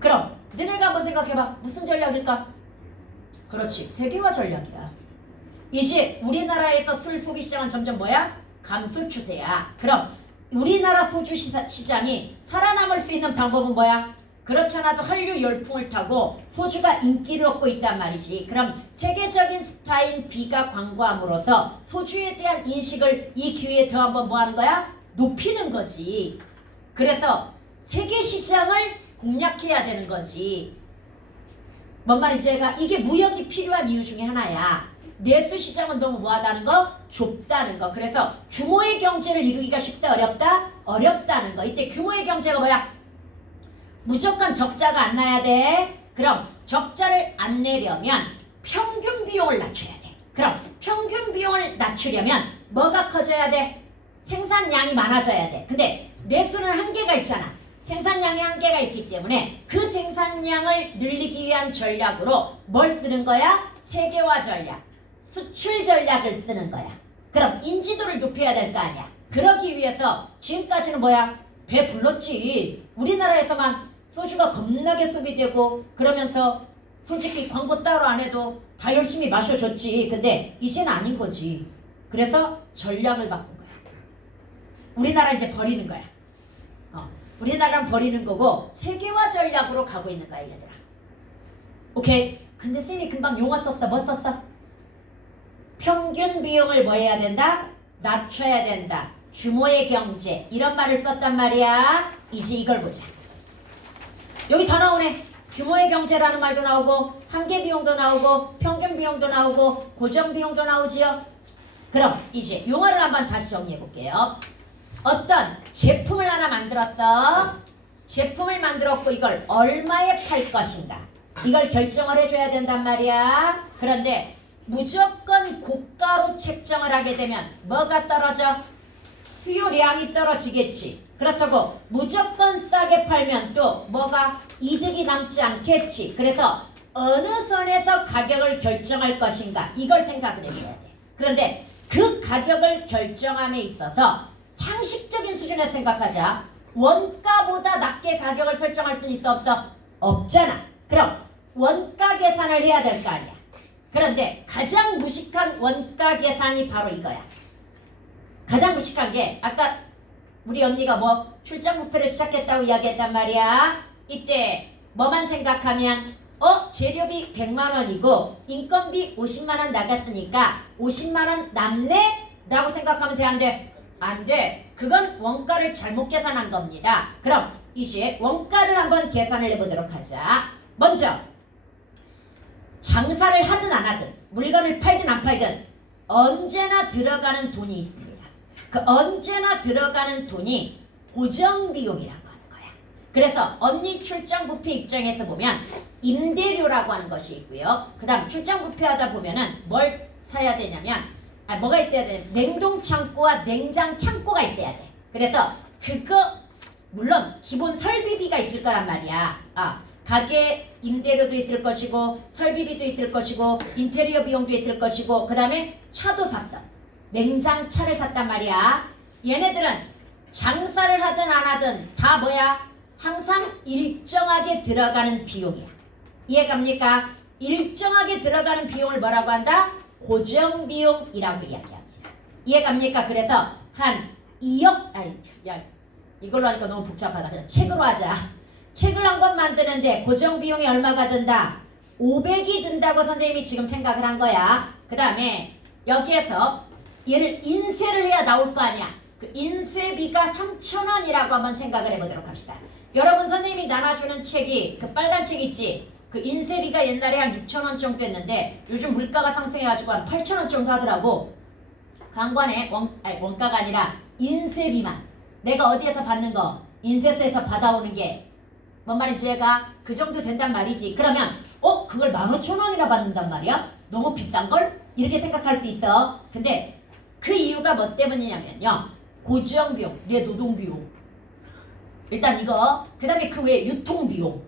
그럼 너네가 한번 생각해봐. 무슨 전략일까? 그렇지, 세계화 전략이야. 이제 우리나라에서 술 소비 시장은 점점 뭐야? 감소 추세야. 그럼 우리나라 소주 시장이 살아남을 수 있는 방법은 뭐야? 그렇잖아도 한류 열풍을 타고 소주가 인기를 얻고 있단 말이지. 그럼 세계적인 스타인 B가 광고함으로써 소주에 대한 인식을 이 기회에 더 한번 뭐 하는 거야? 높이는 거지. 그래서 세계 시장을 공략해야 되는 거지. 뭔 말인지 얘가 이게 무역이 필요한 이유 중에 하나야. 내수 시장은 너무 뭐하다는 거? 좁다는 거. 그래서 규모의 경제를 이루기가 쉽다 어렵다? 어렵다는 거. 이때 규모의 경제가 뭐야? 무조건 적자가 안 나야 돼. 그럼 적자를 안 내려면 평균 비용을 낮춰야 돼. 그럼 평균 비용을 낮추려면 뭐가 커져야 돼? 생산량이 많아져야 돼. 근데 내수는 한계가 있잖아. 생산량이 한계가 있기 때문에 그 생산량을 늘리기 위한 전략으로 뭘 쓰는 거야? 세계화 전략, 수출 전략을 쓰는 거야. 그럼 인지도를 높여야 될 거 아니야. 그러기 위해서 지금까지는 뭐야? 배 불렀지. 우리나라에서만 소주가 겁나게 소비되고 그러면서 솔직히 광고 따로 안 해도 다 열심히 마셔줬지. 근데 이제는 아닌 거지. 그래서 전략을 바꾼 거야. 우리나라 이제 버리는 거야. 우리나라는 버리는 거고 세계화 전략으로 가고 있는 거야 얘들아. 오케이? 근데 쌤이 금방 용어 썼어. 뭐 썼어? 평균 비용을 뭐 해야 된다? 낮춰야 된다. 규모의 경제 이런 말을 썼단 말이야. 이제 이걸 보자. 여기 다 나오네. 규모의 경제라는 말도 나오고 한계 비용도 나오고 평균 비용도 나오고 고정 비용도 나오지요. 그럼 이제 용어를 한번 다시 정리해 볼게요. 어떤 제품을 하나 만들었어. 제품을 만들었고 이걸 얼마에 팔 것인가 이걸 결정을 해줘야 된단 말이야. 그런데 무조건 고가로 책정을 하게 되면 뭐가 떨어져? 수요량이 떨어지겠지. 그렇다고 무조건 싸게 팔면 또 뭐가 이득이 남지 않겠지. 그래서 어느 선에서 가격을 결정할 것인가 이걸 생각을 해줘야 돼. 그런데 그 가격을 결정함에 있어서 상식적인 수준에서 생각하자. 원가보다 낮게 가격을 설정할 수는 있어 없어? 없잖아. 그럼 원가 계산을 해야 될 거 아니야. 그런데 가장 무식한 원가 계산이 바로 이거야. 가장 무식한 게 아까 우리 언니가 뭐 출장 뷔페를 시작했다고 이야기했단 말이야. 이때 뭐만 생각하면 재료비 100만 원이고 인건비 50만 원 나갔으니까 50만 원 남네? 라고 생각하면 돼 안 돼? 안 돼. 그건 원가를 잘못 계산한 겁니다. 그럼 이제 원가를 한번 계산을 해보도록 하자. 먼저 장사를 하든 안 하든 물건을 팔든 안 팔든 언제나 들어가는 돈이 있습니다. 그 언제나 들어가는 돈이 고정비용이라고 하는 거야. 그래서 언니 출장 뷔페 입장에서 보면 임대료라고 하는 것이 있고요. 그 다음 출장 뷔페 하다 보면은 뭘 사야 되냐면 뭐가 있어야 돼? 냉동 창고와 냉장 창고가 있어야 돼. 그래서 그거 물론 기본 설비비가 있을 거란 말이야. 가게 임대료도 있을 것이고 설비비도 있을 것이고 인테리어 비용도 있을 것이고 그 다음에 차도 샀어. 냉장차를 샀단 말이야. 얘네들은 장사를 하든 안 하든 다 뭐야? 항상 일정하게 들어가는 비용이야. 이해갑니까? 일정하게 들어가는 비용을 뭐라고 한다? 고정비용이라고 이야기합니다. 이해갑니까? 그래서 한 2억 이걸로 하니까 너무 복잡하다. 그냥 책으로 하자. 책을 한 권 만드는데 고정비용이 얼마가 든다? 500이 든다고 선생님이 지금 생각을 한 거야. 그 다음에 여기에서 얘를 인쇄를 해야 나올 거 아니야. 그 인쇄비가 3,000원이라고 한번 생각을 해보도록 합시다. 여러분 선생님이 나눠주는 책이 그 빨간 책 있지? 그 인쇄비가 옛날에 한 6,000원 정도 했는데 요즘 물가가 상승해가지고 한 8,000원 정도 하더라고. 강관에 원가가 아니라 인쇄비만. 내가 어디에서 받는 거? 인쇄소에서 받아오는 게 뭔 말인지 얘가 그 정도 된단 말이지. 그러면 그걸 15,000원이나 받는단 말이야? 너무 비싼걸? 이렇게 생각할 수 있어. 근데 그 이유가 뭐 때문이냐면요. 고정비용, 내 노동비용. 일단 이거 그 다음에 그 외에 유통비용.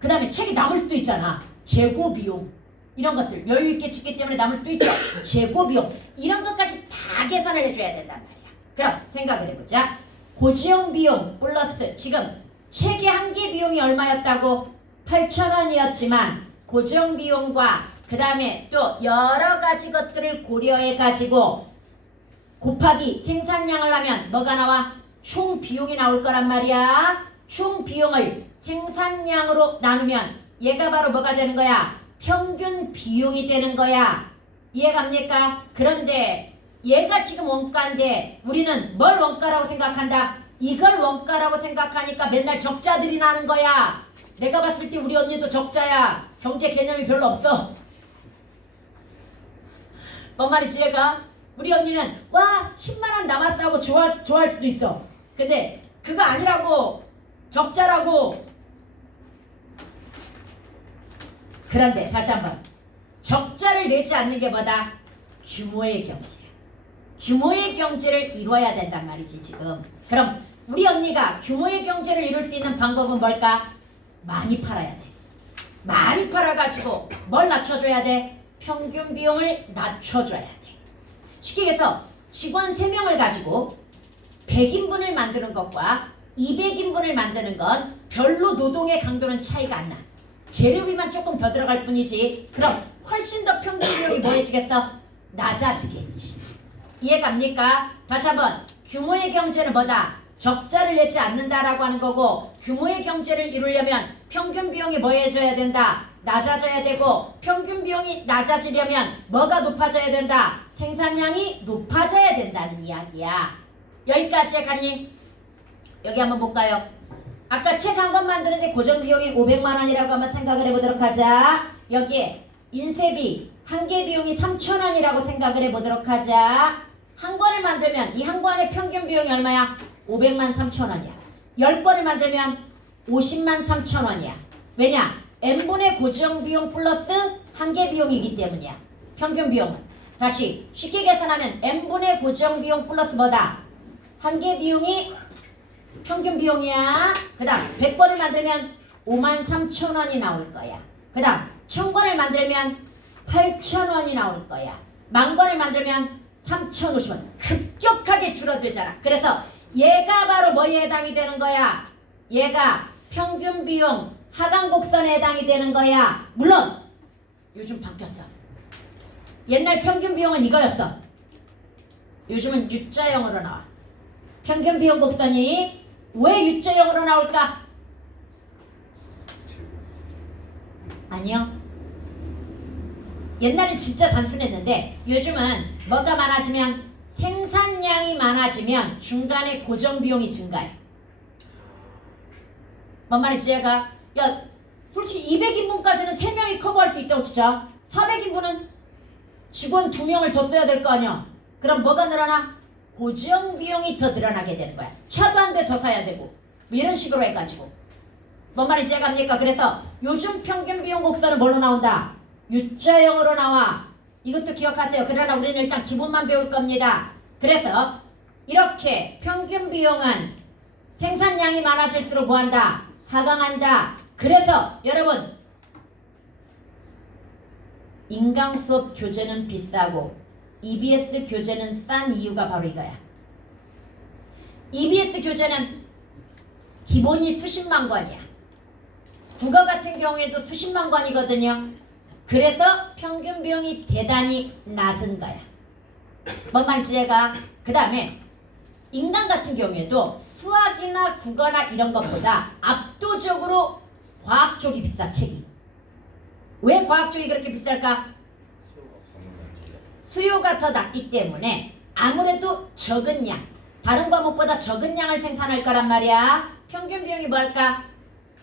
그 다음에 책이 남을 수도 있잖아. 재고 비용 이런 것들 여유 있게 찍기 때문에 남을 수도 있죠. 재고 비용 이런 것까지 다 계산을 해줘야 된단 말이야. 그럼 생각을 해보자. 고지용 비용 플러스 지금 책의 한 개 비용이 얼마였다고? 8,000원이었지만 고지용 비용과 그 다음에 또 여러 가지 것들을 고려해 가지고 곱하기 생산량을 하면 뭐가 나와? 총 비용이 나올 거란 말이야. 총 비용을 생산량으로 나누면 얘가 바로 뭐가 되는 거야? 평균 비용이 되는 거야. 이해갑니까? 그런데 얘가 지금 원가인데 우리는 뭘 원가라고 생각한다? 이걸 원가라고 생각하니까 맨날 적자들이 나는 거야. 내가 봤을 때 우리 언니도 적자야. 경제 개념이 별로 없어. 뭔 말이지 얘가? 우리 언니는 와 10만원 남았어 하고 좋아할 수도 있어. 근데 그거 아니라고. 적자라고. 그런데 다시 한번 적자를 내지 않는 게 뭐다? 규모의 경제야. 규모의 경제를 이뤄야 된단 말이지 지금. 그럼 우리 언니가 규모의 경제를 이룰 수 있는 방법은 뭘까? 많이 팔아야 돼. 많이 팔아가지고 뭘 낮춰줘야 돼? 평균 비용을 낮춰줘야 돼. 쉽게 해서 직원 3명을 가지고 100인분을 만드는 것과 200인분을 만드는 건 별로 노동의 강도는 차이가 안 나. 재료비만 조금 더 들어갈 뿐이지. 그럼 훨씬 더 평균 비용이 뭐해지겠어? 낮아지겠지. 이해갑니까? 다시 한번 규모의 경제는 뭐다? 적자를 내지 않는다라고 하는 거고 규모의 경제를 이루려면 평균 비용이 뭐 해줘야 된다? 낮아져야 되고 평균 비용이 낮아지려면 뭐가 높아져야 된다? 생산량이 높아져야 된다는 이야기야. 여기까지 갔니? 여기 한번 볼까요? 아까 책 한 권 만드는데 고정 비용이 500만 원이라고 한번 생각을 해보도록 하자. 여기에 인쇄비 한 개 비용이 3,000원이라고 생각을 해보도록 하자. 한 권을 만들면 이 한 권의 평균 비용이 얼마야? 500만 3,000원이야. 10권을 만들면 50만 3,000원이야. 왜냐? n분의 고정 비용 플러스 한 개 비용이기 때문이야. 평균 비용은. 다시 쉽게 계산하면 n분의 고정 비용 플러스 뭐다? 한 개 비용이 평균 비용이야. 그 다음 100권을 만들면 5만 3,000원이 나올 거야. 그 다음 1000권을 만들면 8,000원이 나올 거야. 10,000권을 만들면 3,050원. 급격하게 줄어들잖아. 그래서 얘가 바로 뭐에 해당이 되는 거야? 얘가 평균 비용 하강 곡선에 해당이 되는 거야. 물론 요즘 바뀌었어. 옛날 평균 비용은 이거였어. 요즘은 U자형으로 나와. 평균 비용 곡선이 왜 U자형으로 나올까? 아니요. 옛날엔 진짜 단순했는데 요즘은 뭐가 많아지면 생산량이 많아지면 중간에 고정 비용이 증가해. 뭔 말인지 얘가 야 솔직히 200인분까지는 3명이 커버할 수 있다고 치자. 400인분은 직원 2명을 더 써야 될 거 아니야. 그럼 뭐가 늘어나? 고정 비용이 더 늘어나게 되는 거야. 차도 한 대 더 사야 되고 뭐 이런 식으로 해가지고. 뭔 말인지 해갑니까? 그래서 요즘 평균 비용 곡선은 뭘로 나온다? U자형으로 나와. 이것도 기억하세요. 그러나 우리는 일단 기본만 배울 겁니다. 그래서 이렇게 평균 비용은 생산량이 많아질수록 뭐한다? 하강한다. 그래서 여러분 인강 수업 교재는 비싸고 EBS 교재는 싼 이유가 바로 이거야. EBS 교재는 기본이 수십만 권이야. 국어 같은 경우에도 수십만 권이거든요. 그래서 평균 비용이 대단히 낮은 거야. 뭔 말인지 제가 그 다음에 인간 같은 경우에도 수학이나 국어나 이런 것보다 압도적으로 과학 쪽이 비싸. 책이. 왜 과학 쪽이 그렇게 비쌀까? 수요가 더 낮기 때문에 아무래도 적은 양, 다른 과목보다 적은 양을 생산할 거란 말이야. 평균 비용이 뭘까?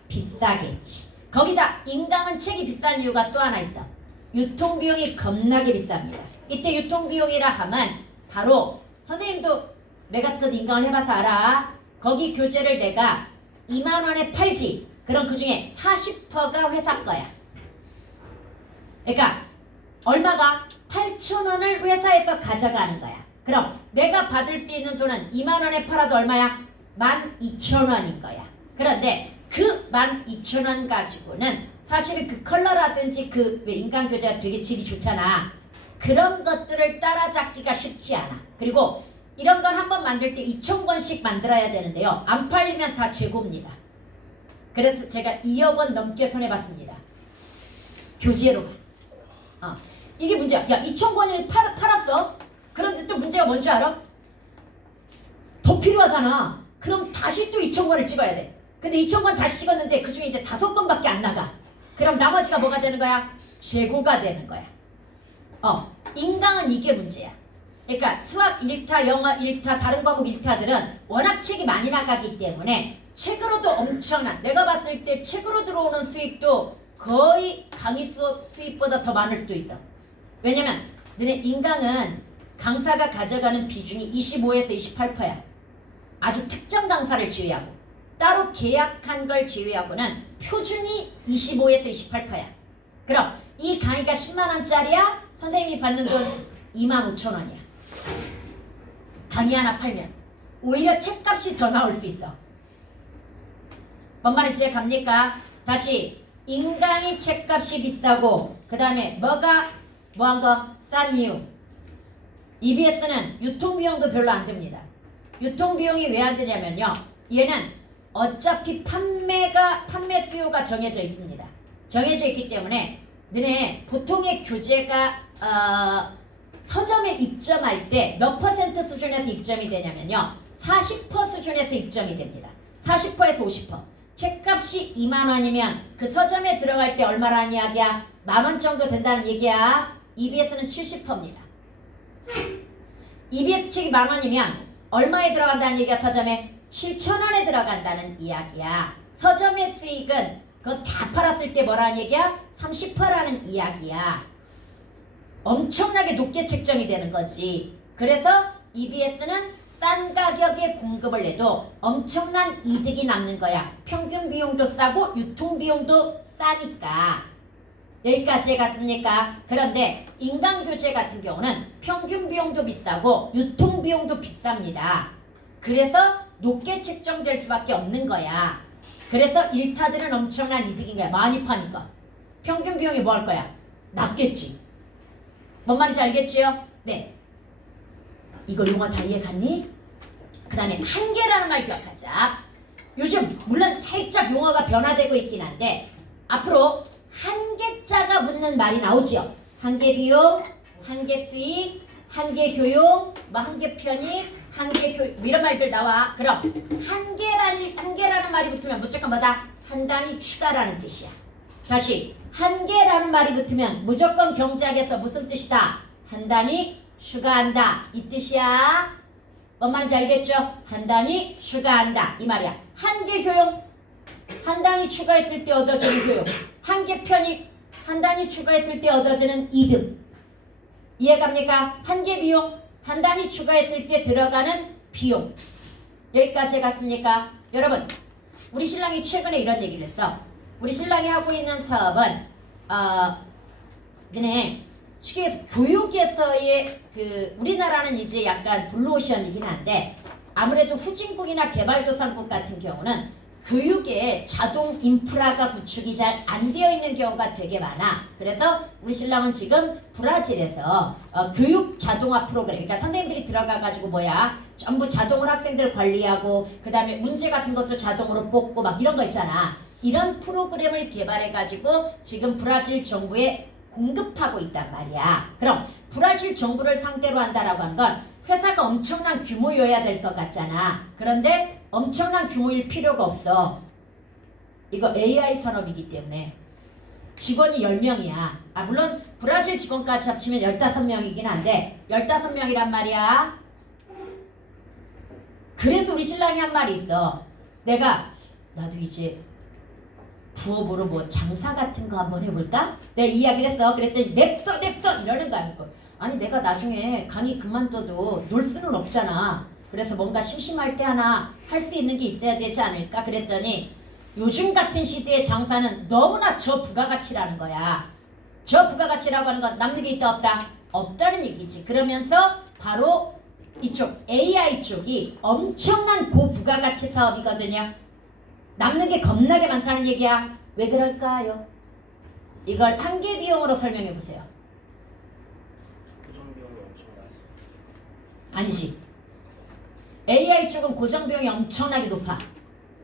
비싸겠지. 거기다 인강은 책이 비싼 이유가 또 하나 있어. 유통비용이 겁나게 비쌉니다. 이때 유통비용이라 하면 바로 선생님도 메가스터디 인강을 해봐서 알아. 거기 교재를 내가 2만 원에 팔지. 그럼 그 중에 40%가 회사 거야. 그러니까 얼마가? 8,000원을 회사에서 가져가는 거야. 그럼 내가 받을 수 있는 돈은 2만 원에 팔아도 얼마야? 12,000원인 거야. 그런데 그 12,000원 가지고는 사실은 그 컬러라든지 그 왜 인간 교재가 되게 질이 좋잖아. 그런 것들을 따라잡기가 쉽지 않아. 그리고 이런 건 한번 만들 때 2,000권씩 만들어야 되는데요. 안 팔리면 다 재고입니다. 그래서 제가 2억 원 넘게 손해봤습니다. 교재로만. 이게 문제야. 야, 2,000권을 팔았어. 그런데 또 문제가 뭔지 알아? 더 필요하잖아. 그럼 다시 또 2,000권을 찍어야 돼. 근데 2,000권 다시 찍었는데 그중에 이제 5권밖에 안 나가. 그럼 나머지가 뭐가 되는 거야? 재고가 되는 거야. 인강은 이게 문제야. 그러니까 수학 1타, 영어 1타, 다른 과목 1타들은 워낙 책이 많이 나가기 때문에 책으로도 엄청난, 내가 봤을 때 책으로 들어오는 수익도 거의 강의 수익보다 더 많을 수도 있어. 왜냐면 너네 인강은 강사가 가져가는 비중이 25에서 28%야. 아주 특정 강사를 제외하고 따로 계약한 걸 제외하고는 표준이 25에서 28%야. 그럼 이 강의가 10만 원짜리야? 선생님이 받는 돈 25,000원이야. 강의 하나 팔면 오히려 책값이 더 나올 수 있어. 뭔 말인지 이해 갑니까? 다시 인강이 책값이 비싸고 그 다음에 뭐가 뭐한 거? 싼 이유. EBS는 유통비용도 별로 안 듭니다. 유통비용이 왜 안 드냐면요. 얘는 어차피 판매 수요가 정해져 있습니다. 정해져 있기 때문에 너네 보통의 교재가 서점에 입점할 때 몇 퍼센트 수준에서 입점이 되냐면요. 40% 수준에서 입점이 됩니다. 40%에서 50%. 책값이 2만 원이면 그 서점에 들어갈 때 얼마라는 이야기야? 10,000원 정도 된다는 얘기야. EBS는 70%입니다. EBS 책이 10,000원이면 얼마에 들어간다는 얘기야? 서점에 7,000원에 들어간다는 이야기야. 서점의 수익은 그거 다 팔았을 때 뭐라는 얘기야? 30%라는 이야기야. 엄청나게 높게 책정이 되는 거지. 그래서 EBS는 싼 가격에 공급을 해도 엄청난 이득이 남는 거야. 평균 비용도 싸고 유통 비용도 싸니까. 여기까지 갔습니까? 그런데 인강교재 같은 경우는 평균 비용도 비싸고 유통 비용도 비쌉니다. 그래서 높게 책정될 수밖에 없는 거야. 그래서 일타들은 엄청난 이득인 거야. 많이 파니까. 평균 비용이 뭐 할 거야? 낮겠지. 뭔 말인지 알겠지요? 네. 이거 용어 다 이해 갔니? 그 다음에 한계라는 말 기억하자. 요즘 물론 살짝 용어가 변화되고 있긴 한데 앞으로 한계자가 붙는 말이 나오지요. 한계 비용, 한계 수익, 한계 효용, 뭐 한계 편입, 한계 효 이런 말들 나와. 그럼 한계라는 말이 붙으면 무조건 뭐다? 한 단위 추가라는 뜻이야. 다시 한계라는 말이 붙으면 무조건 경제학에서 무슨 뜻이다? 한 단위 추가한다 이 뜻이야. 뭔 말인지 알겠죠? 한 단위 추가한다 이 말이야. 한계 효용 한 단위 추가했을 때 얻어지는 효용, 한계 편입 한 단위 추가했을 때 얻어지는 이득. 이해갑니까? 한계 비용 한 단위 추가했을 때 들어가는 비용. 여기까지 갔습니까? 여러분 우리 신랑이 최근에 이런 얘기를 했어. 우리 신랑이 하고 있는 사업은 너네 쉽게 교육에서의 그 우리나라는 이제 약간 블루오션이긴 한데 아무래도 후진국이나 개발도상국 같은 경우는 교육에 자동 인프라가 구축이 잘 안 되어 있는 경우가 되게 많아. 그래서 우리 신랑은 지금 브라질에서 교육 자동화 프로그램, 그러니까 선생님들이 들어가가지고 전부 자동으로 학생들 관리하고 그 다음에 문제 같은 것도 자동으로 뽑고 막 이런 거 있잖아. 이런 프로그램을 개발해가지고 지금 브라질 정부에 공급하고 있단 말이야. 그럼 브라질 정부를 상대로 한다라고 하는 건 회사가 엄청난 규모여야 될 것 같잖아. 그런데 엄청난 규모일 필요가 없어. 이거 AI 산업이기 때문에 직원이 10명이야. 물론 브라질 직원까지 합치면 15명이긴 한데 15명이란 말이야. 그래서 우리 신랑이 한 말이 있어. 나도 이제 부업으로 뭐 장사 같은 거 한번 해볼까? 내가 이야기를 했어. 그랬더니 냅둬 이러는 거야. 아니 내가 나중에 강의 그만둬도 놀 수는 없잖아. 그래서 뭔가 심심할 때 하나 할 수 있는 게 있어야 되지 않을까? 그랬더니 요즘 같은 시대의 장사는 너무나 저부가가치라는 거야. 저부가가치라고 하는 건 남는 게 있다 없다? 없다는 얘기지. 그러면서 바로 이쪽 AI 쪽이 엄청난 고부가가치 사업이거든요. 남는 게 겁나게 많다는 얘기야. 왜 그럴까요? 이걸 한계 비용으로 설명해 보세요. 고정 비용이 엄청나지. 아니지. AI 쪽은 고정 비용이 엄청나게 높아.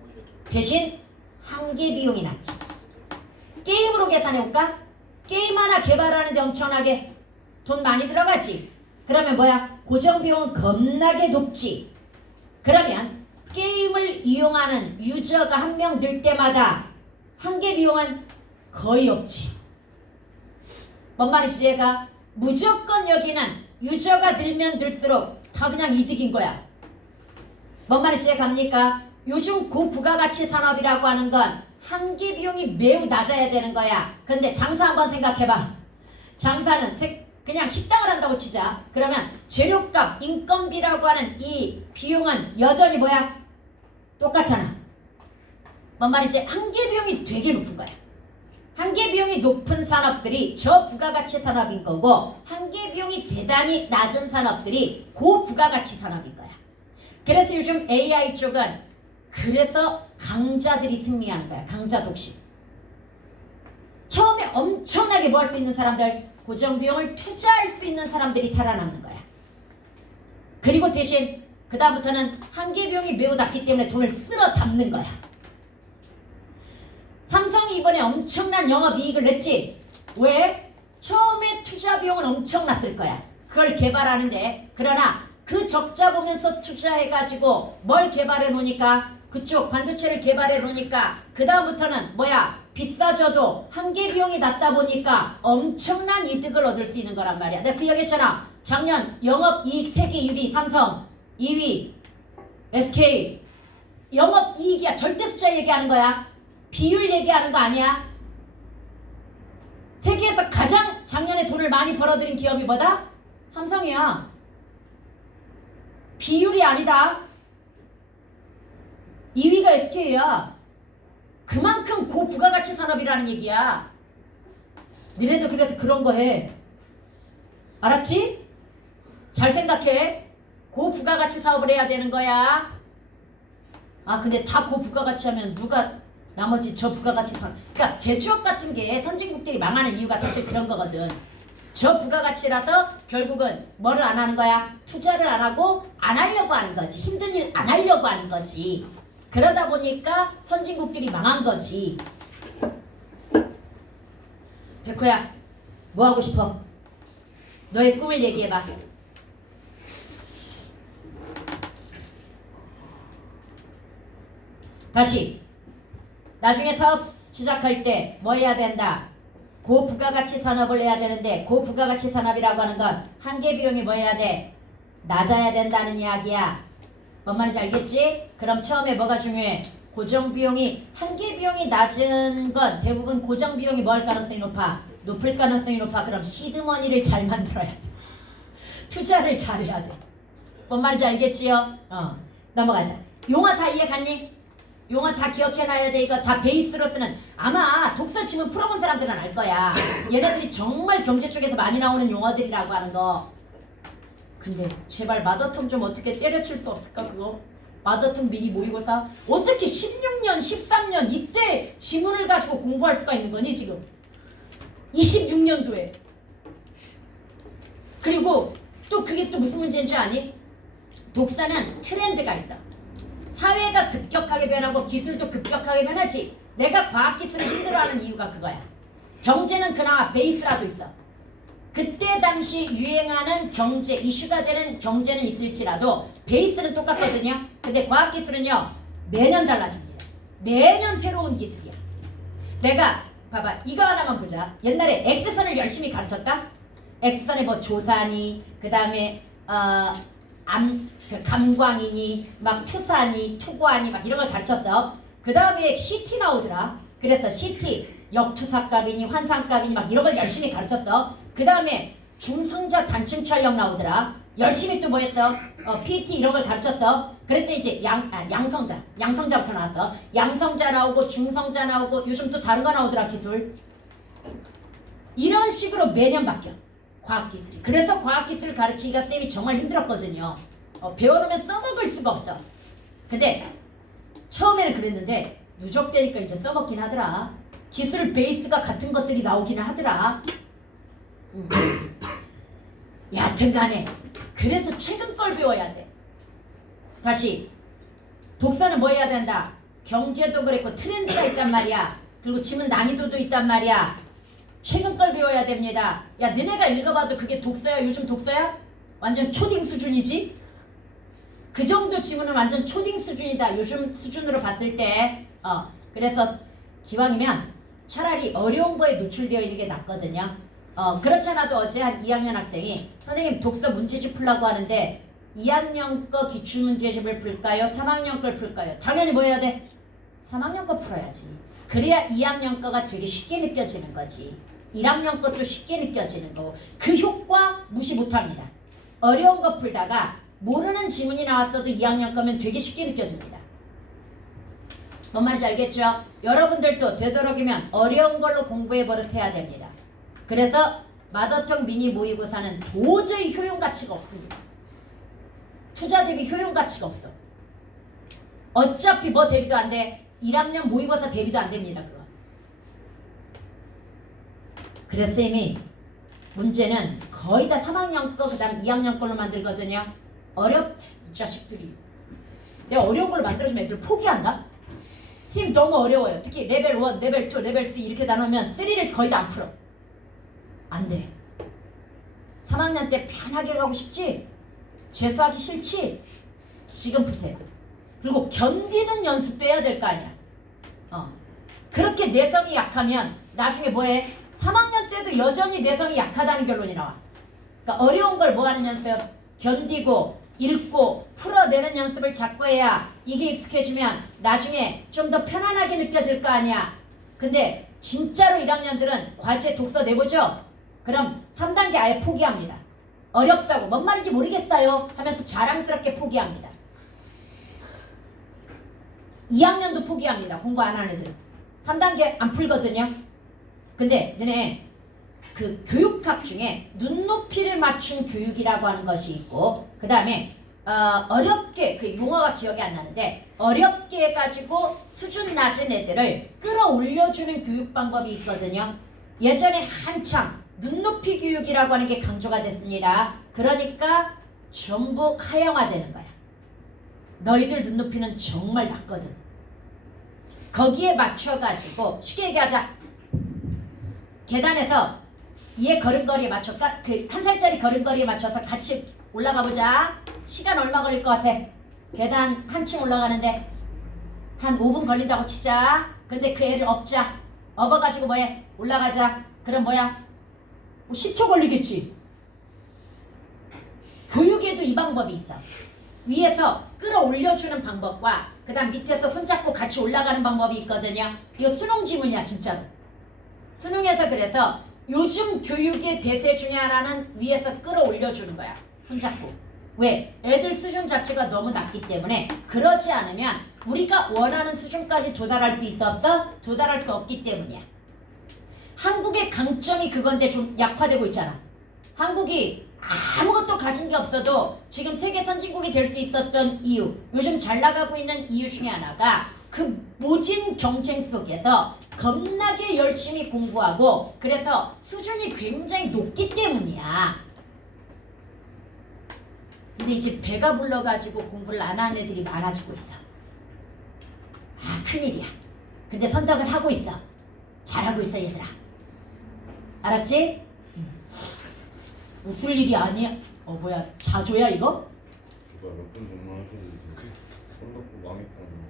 오히려 더. 대신 한계 비용이 낮지. 게임으로 계산해 볼까? 게임 하나 개발하는데 엄청나게 돈 많이 들어가지. 그러면 뭐야? 고정 비용은 겁나게 높지. 그러면 게임을 이용하는 유저가 한 명 늘 때마다 한계 비용은 거의 없지. 뭔 말인지 얘가 무조건 여기는 유저가 들면 들수록 다 그냥 이득인 거야. 뭔 말인지 갑니까? 요즘 고부가가치 산업이라고 하는 건 한계 비용이 매우 낮아야 되는 거야. 근데 장사 한번 생각해봐. 장사는 그냥 식당을 한다고 치자. 그러면 재료값, 인건비라고 하는 이 비용은 여전히 뭐야? 똑같잖아. 뭔 말인지 한계 비용이 되게 높은 거야. 한계 비용이 높은 산업들이 저부가가치 산업인 거고 한계 비용이 대단히 낮은 산업들이 고부가가치 산업인 거야. 그래서 요즘 AI 쪽은 그래서 강자들이 승리하는 거야. 강자 독식. 처음에 엄청나게 뭐 할 수 있는 사람들, 고정 비용을 투자할 수 있는 사람들이 살아남는 거야. 그리고 대신 그 다음부터는 한계 비용이 매우 낮기 때문에 돈을 쓸어 담는 거야. 삼성이 이번에 엄청난 영업이익을 냈지. 왜? 처음에 투자 비용은 엄청났을 거야. 그걸 개발하는데. 그러나 그 적자 보면서 투자해가지고 뭘 개발해 놓으니까 그쪽 반도체를 개발해 놓으니까 그 다음부터는 뭐야? 비싸져도 한계 비용이 낮다 보니까 엄청난 이득을 얻을 수 있는 거란 말이야. 내가 그 얘기했잖아. 작년 영업이익 세계 1위 삼성, 2위 SK. 영업이익이야. 절대 숫자 얘기하는 거야. 비율 얘기하는 거 아니야. 세계에서 가장 작년에 돈을 많이 벌어들인 기업이 뭐다? 삼성이야. 비율이 아니다. 2위가 SK야. 그만큼 고부가가치 산업이라는 얘기야. 니네도 그래서 그런 거 해. 알았지? 잘 생각해. 고부가가치 사업을 해야 되는 거야. 아 근데 다 고부가가치 하면 누가 나머지 저부가가치 산업. 그러니까 제조업 같은 게 선진국들이 망하는 이유가 사실 그런 거거든. 저부가가치라서 결국은 뭐를 안 하는 거야? 투자를 안 하고 안 하려고 하는 거지. 힘든 일 안 하려고 하는 거지. 그러다 보니까 선진국들이 망한 거지. 백호야, 뭐 하고 싶어? 너의 꿈을 얘기해봐. 다시. 나중에 사업 시작할 때 뭐 해야 된다? 고부가가치 산업을 해야 되는데 고부가가치 산업이라고 하는 건 한계 비용이 뭐 해야 돼? 낮아야 된다는 이야기야. 뭔 말인지 알겠지? 그럼 처음에 뭐가 중요해? 고정 비용이 한계 비용이 낮은 건 대부분 고정 비용이 뭐 할 가능성이 높아? 높을 가능성이 높아. 그럼 시드머니를 잘 만들어야 돼. 투자를 잘해야 돼. 뭔 말인지 알겠지요? 넘어가자. 용어 다 이해 갔니? 용어 다 기억해놔야 돼. 이거 다 베이스로 쓰는. 아마 독서 지문 풀어본 사람들은 알 거야. 얘네들이 정말 경제 쪽에서 많이 나오는 용어들이라고 하는 거. 근데 제발 마더텀 좀 어떻게 때려칠 수 없을까 그거? 마더텀 미니 모의고사 어떻게 16년 13년 이때 지문을 가지고 공부할 수가 있는 거니 지금 26년도에. 그리고 또 그게 또 무슨 문제인 줄 아니? 독서는 트렌드가 있어. 사회가 급격하게 변하고 기술도 급격하게 변하지. 내가 과학기술을 힘들어하는 이유가 그거야. 경제는 그나마 베이스라도 있어. 그때 당시 유행하는 경제, 이슈가 되는 경제는 있을지라도 베이스는 똑같거든요. 근데 과학기술은요. 매년 달라집니다. 매년 새로운 기술이야. 내가 봐봐. 이거 하나만 보자. 옛날에 X선을 열심히 가르쳤다. X선에 뭐 조산이 그 다음에 감광이니 막 투산이 투과니 막 이런 걸 가르쳤어. 그 다음에 CT 나오더라. 그래서 CT 역투사값이니 환상값이니 막 이런 걸 열심히 가르쳤어. 그 다음에 중성자 단층 촬영 나오더라. 열심히 또 뭐 했어? PT 이런 걸 가르쳤어. 그랬더니 이제 양성자부터 나왔어. 양성자 나오고 중성자 나오고 요즘 또 다른 거 나오더라 기술. 이런 식으로 매년 바뀌어 과학기술이. 그래서 과학기술을 가르치기가 쌤이 정말 힘들었거든요. 배워놓으면 써먹을 수가 없어. 근데 처음에는 그랬는데 누적되니까 이제 써먹긴 하더라. 기술 베이스가 같은 것들이 나오기는 하더라. 여하튼간에 그래서 최근 걸 배워야 돼. 다시 독서는 뭐 해야 된다? 경제도 그랬고 트렌드가 있단 말이야. 그리고 지문 난이도도 있단 말이야. 최근 걸 배워야 됩니다. 야, 너네가 읽어봐도 그게 독서야? 요즘 독서야? 완전 초딩 수준이지? 그 정도 지문은 완전 초딩 수준이다. 요즘 수준으로 봤을 때. 그래서 기왕이면 차라리 어려운 거에 노출되어 있는 게 낫거든요. 그렇잖아도 어제 한 2학년 학생이 선생님 독서 문제집 풀라고 하는데 2학년 거 기출문제집을 풀까요? 3학년 걸 풀까요? 당연히 뭐 해야 돼? 3학년 거 풀어야지. 그래야 2학년 거가 되게 쉽게 느껴지는 거지. 1학년 것도 쉽게 느껴지는 거고. 그 효과 무시 못합니다. 어려운 거 풀다가 모르는 지문이 나왔어도 2학년 거면 되게 쉽게 느껴집니다. 뭔 말인지 알겠죠? 여러분들도 되도록이면 어려운 걸로 공부해 버릇해야 됩니다. 그래서 마더텅 미니 모의고사는 도저히 효용 가치가 없습니다. 투자 대비 효용 가치가 없어. 어차피 뭐 대비도 안 돼. 1학년 모의고사 대비도 안 됩니다. 그거. 그래서 이미 문제는 거의 다 3학년 거 그다음 2학년 걸로 만들거든요. 이 자식들이. 내가 어려운 걸로 만들어주면 애들 포기한다? 선생님 너무 어려워요. 특히 레벨 1, 레벨 2, 레벨 3 이렇게 나누면 3를 거의 다 안 풀어. 안 돼. 3학년 때 편하게 가고 싶지? 재수하기 싫지? 지금 푸세요. 그리고 견디는 연습도 해야 될 거 아니야. 그렇게 내성이 약하면 나중에 뭐해? 3학년 때도 여전히 내성이 약하다는 결론이 나와. 그러니까 어려운 걸 뭐 하는 연습? 견디고 읽고 풀어내는 연습을 자꾸 해야 이게 익숙해지면 나중에 좀 더 편안하게 느껴질 거 아니야. 근데 진짜로 1학년들은 과제 독서 내보죠? 그럼 3단계 아예 포기합니다. 어렵다고 뭔 말인지 모르겠어요 하면서 자랑스럽게 포기합니다. 2학년도 포기합니다. 공부 안 하는 애들은. 3단계 안 풀거든요. 근데 너네 그 교육학 중에 눈높이를 맞춘 교육이라고 하는 것이 있고 그 다음에 어렵게 그 용어가 기억이 안 나는데 어렵게 해가지고 수준 낮은 애들을 끌어올려주는 교육 방법이 있거든요. 예전에 한참 눈높이 교육이라고 하는 게 강조가 됐습니다. 그러니까 전부 하향화되는 거야. 너희들 눈높이는 정말 낮거든. 거기에 맞춰가지고 쉽게 얘기하자. 계단에서 얘 걸음걸이에 맞춰까? 그 한 살짜리 걸음걸이에 맞춰서 같이 올라가 보자. 시간 얼마 걸릴 것 같아? 계단 한층 올라가는데 한 5분 걸린다고 치자. 근데 그 애를 업자. 업어가지고 뭐해? 올라가자. 그럼 뭐야? 뭐 10초 걸리겠지. 교육에도 이 방법이 있어. 위에서 끌어올려주는 방법과 그 다음 밑에서 손잡고 같이 올라가는 방법이 있거든요. 이거 수능 지문이야 진짜로. 수능에서 그래서 요즘 교육의 대세 중에 하나는 위에서 끌어올려주는 거야. 손잡고. 왜? 애들 수준 자체가 너무 낮기 때문에 그러지 않으면 우리가 원하는 수준까지 도달할 수 있었어? 도달할 수 없기 때문이야. 한국의 강점이 그건데 좀 약화되고 있잖아. 한국이 아무것도 가진 게 없어도 지금 세계 선진국이 될 수 있었던 이유, 요즘 잘 나가고 있는 이유 중에 하나가 그 모진 경쟁 속에서 겁나게 열심히 공부하고 그래서 수준이 굉장히 높기 때문이야. 근데 이제 배가 불러가지고 공부를 안 하는 애들이 많아지고 있어. 아, 큰일이야. 근데 선택을 하고 있어. 잘하고 있어 얘들아. 알았지? 웃을 일이 아니야. 뭐야 자조야 이거? 누가 몇 분 정말 하셨는데 손 덮고 망했다는.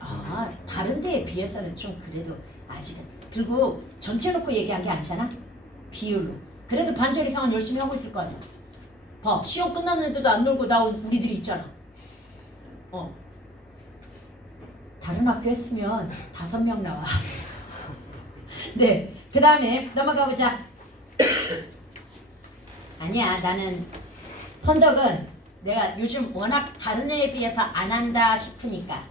아, 다른 데에 비해서는 좀 그래도 아직은. 그리고 전체 놓고 얘기한 게 아니잖아. 비율로. 그래도 반절 이상은 열심히 하고 있을 거 아니야. 봐, 시험 끝났는데도 안 놀고 나온 우리들이 있잖아. 다른 학교 했으면 5명 나와. 네, 그 다음에 넘어가 보자. 아니야, 나는 선덕은 내가 요즘 워낙 다른 애에 비해서 안 한다 싶으니까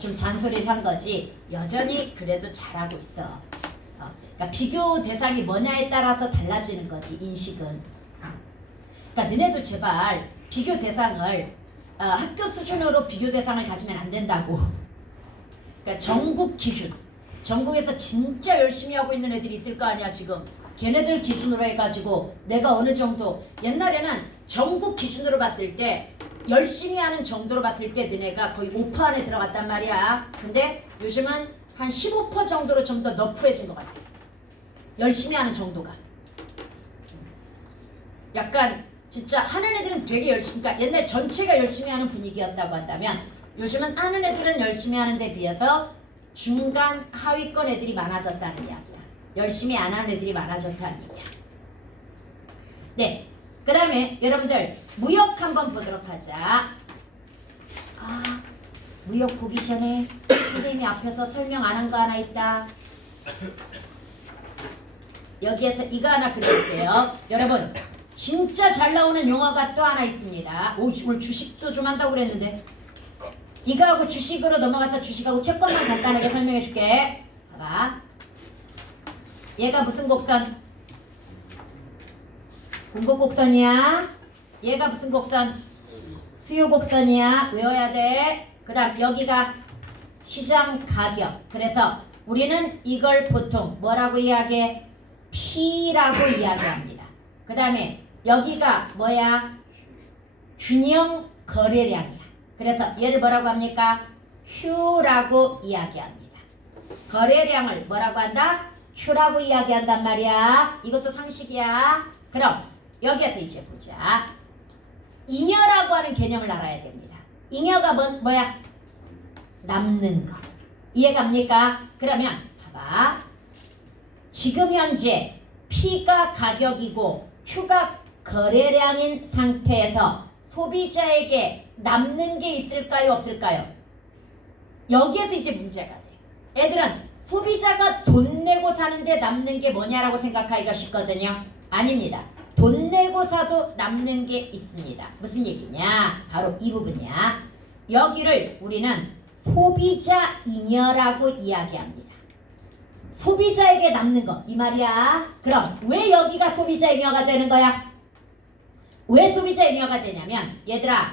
좀 잔소리를 한 거지. 여전히 그래도 잘하고 있어. 그러니까 비교 대상이 뭐냐에 따라서 달라지는 거지, 인식은. 그러니까 너네도 제발 비교 대상을 학교 수준으로 비교 대상을 가지면 안 된다고. 그러니까 전국 기준. 전국에서 진짜 열심히 하고 있는 애들이 있을 거 아니야 지금. 걔네들 기준으로 해가지고 내가 어느 정도 옛날에는 전국 기준으로 봤을 때 열심히 하는 정도로 봤을 때 너네가 거의 5% 안에 들어갔단 말이야. 근데 요즘은 한 15% 정도로 좀 더 너프해진 것 같아. 열심히 하는 정도가. 약간 진짜 하는 애들은 되게 열심히, 그러니까 옛날 전체가 열심히 하는 분위기였다고 한다면 요즘은 하는 애들은 열심히 하는 데 비해서 중간 하위권 애들이 많아졌다는 이야기야. 열심히 안 하는 애들이 많아졌다는 얘기야. 네, 그 다음에 여러분들 무역 한번 보도록 하자. 아, 무역 보기 전에 선생님이 앞에서 설명 안 한 거 하나 있다. 여기에서 이거 하나 그려볼게요. 여러분 진짜 잘 나오는 용어가 또 하나 있습니다. 오, 오늘 주식도 좀 한다고 그랬는데 이거하고 주식으로 넘어가서 주식하고 채권만 간단하게 설명해 줄게. 봐봐. 얘가 무슨 곡선? 공급 곡선이야. 얘가 무슨 곡선? 수요 곡선이야. 외워야 돼. 그 다음 여기가 시장 가격. 그래서 우리는 이걸 보통 뭐라고 이야기해? P라고 이야기합니다. 그 다음에 여기가 뭐야? 균형 거래량이야. 그래서 얘를 뭐라고 합니까? Q라고 이야기합니다. 거래량을 뭐라고 한다? Q라고 이야기한단 말이야. 이것도 상식이야. 그럼 여기에서 이제 보자. 잉여라고 하는 개념을 알아야 됩니다. 잉여가 뭐야? 남는 거. 이해갑니까? 그러면 봐봐. 지금 현재 P가 가격이고 Q가 거래량인 상태에서 소비자에게 남는 게 있을까요? 없을까요? 여기에서 이제 문제가 돼. 애들은 소비자가 돈 내고 사는데 남는 게 뭐냐라고 생각하기가 쉽거든요. 아닙니다. 돈 내고 사도 남는 게 있습니다. 무슨 얘기냐? 바로 이 부분이야. 여기를 우리는 소비자 잉여라고 이야기합니다. 소비자에게 남는 거, 이 말이야. 그럼 왜 여기가 소비자 잉여가 되는 거야? 왜 소비자 잉여가 되냐면 얘들아,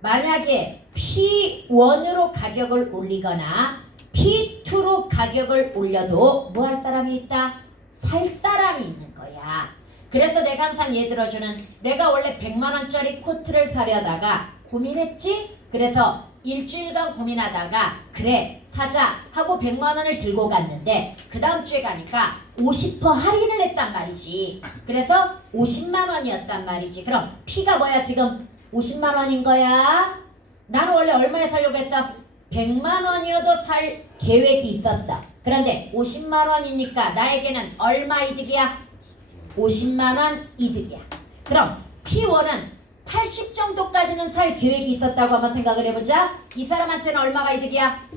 만약에 P1으로 가격을 올리거나 P2로 가격을 올려도 뭐 할 사람이 있다? 살 사람이 있는 거야. 그래서 내가 항상 예를 들어주는, 내가 원래 100만원짜리 코트를 사려다가 고민했지? 그래서 일주일간 고민하다가 그래 사자 하고 100만원을 들고 갔는데 그 다음 주에 가니까 50% 할인을 했단 말이지. 그래서 50만원이었단 말이지. 그럼 P가 뭐야? 지금 50만원인 거야. 나는 원래 얼마에 살려고 했어? 100만원이어도 살 계획이 있었어. 그런데 50만원이니까 나에게는 얼마 이득이야? 50만원 이득이야. 그럼 P1은 80 정도까지는 살 계획이 있었다고 한번 생각을 해보자. 이 사람한테는 얼마가 이득이야?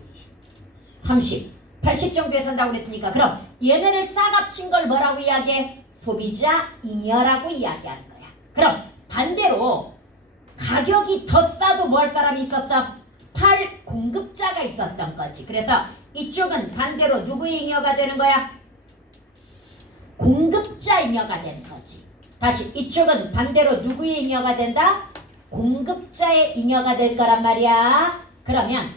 30. 80 정도에 산다고 그랬으니까 그럼 얘네를 싸값친 걸 뭐라고 이야기해? 소비자 잉여라고 이야기하는 거야. 그럼 반대로 가격이 더 싸도 뭐 할 사람이 있었어? 팔 공급자가 있었던 거지. 그래서 이쪽은 반대로 누구의 잉여가 되는 거야? 공급자 잉여가 되는 거지. 다시 이쪽은 반대로 누구의 잉여가 된다? 공급자의 잉여가 될 거란 말이야. 그러면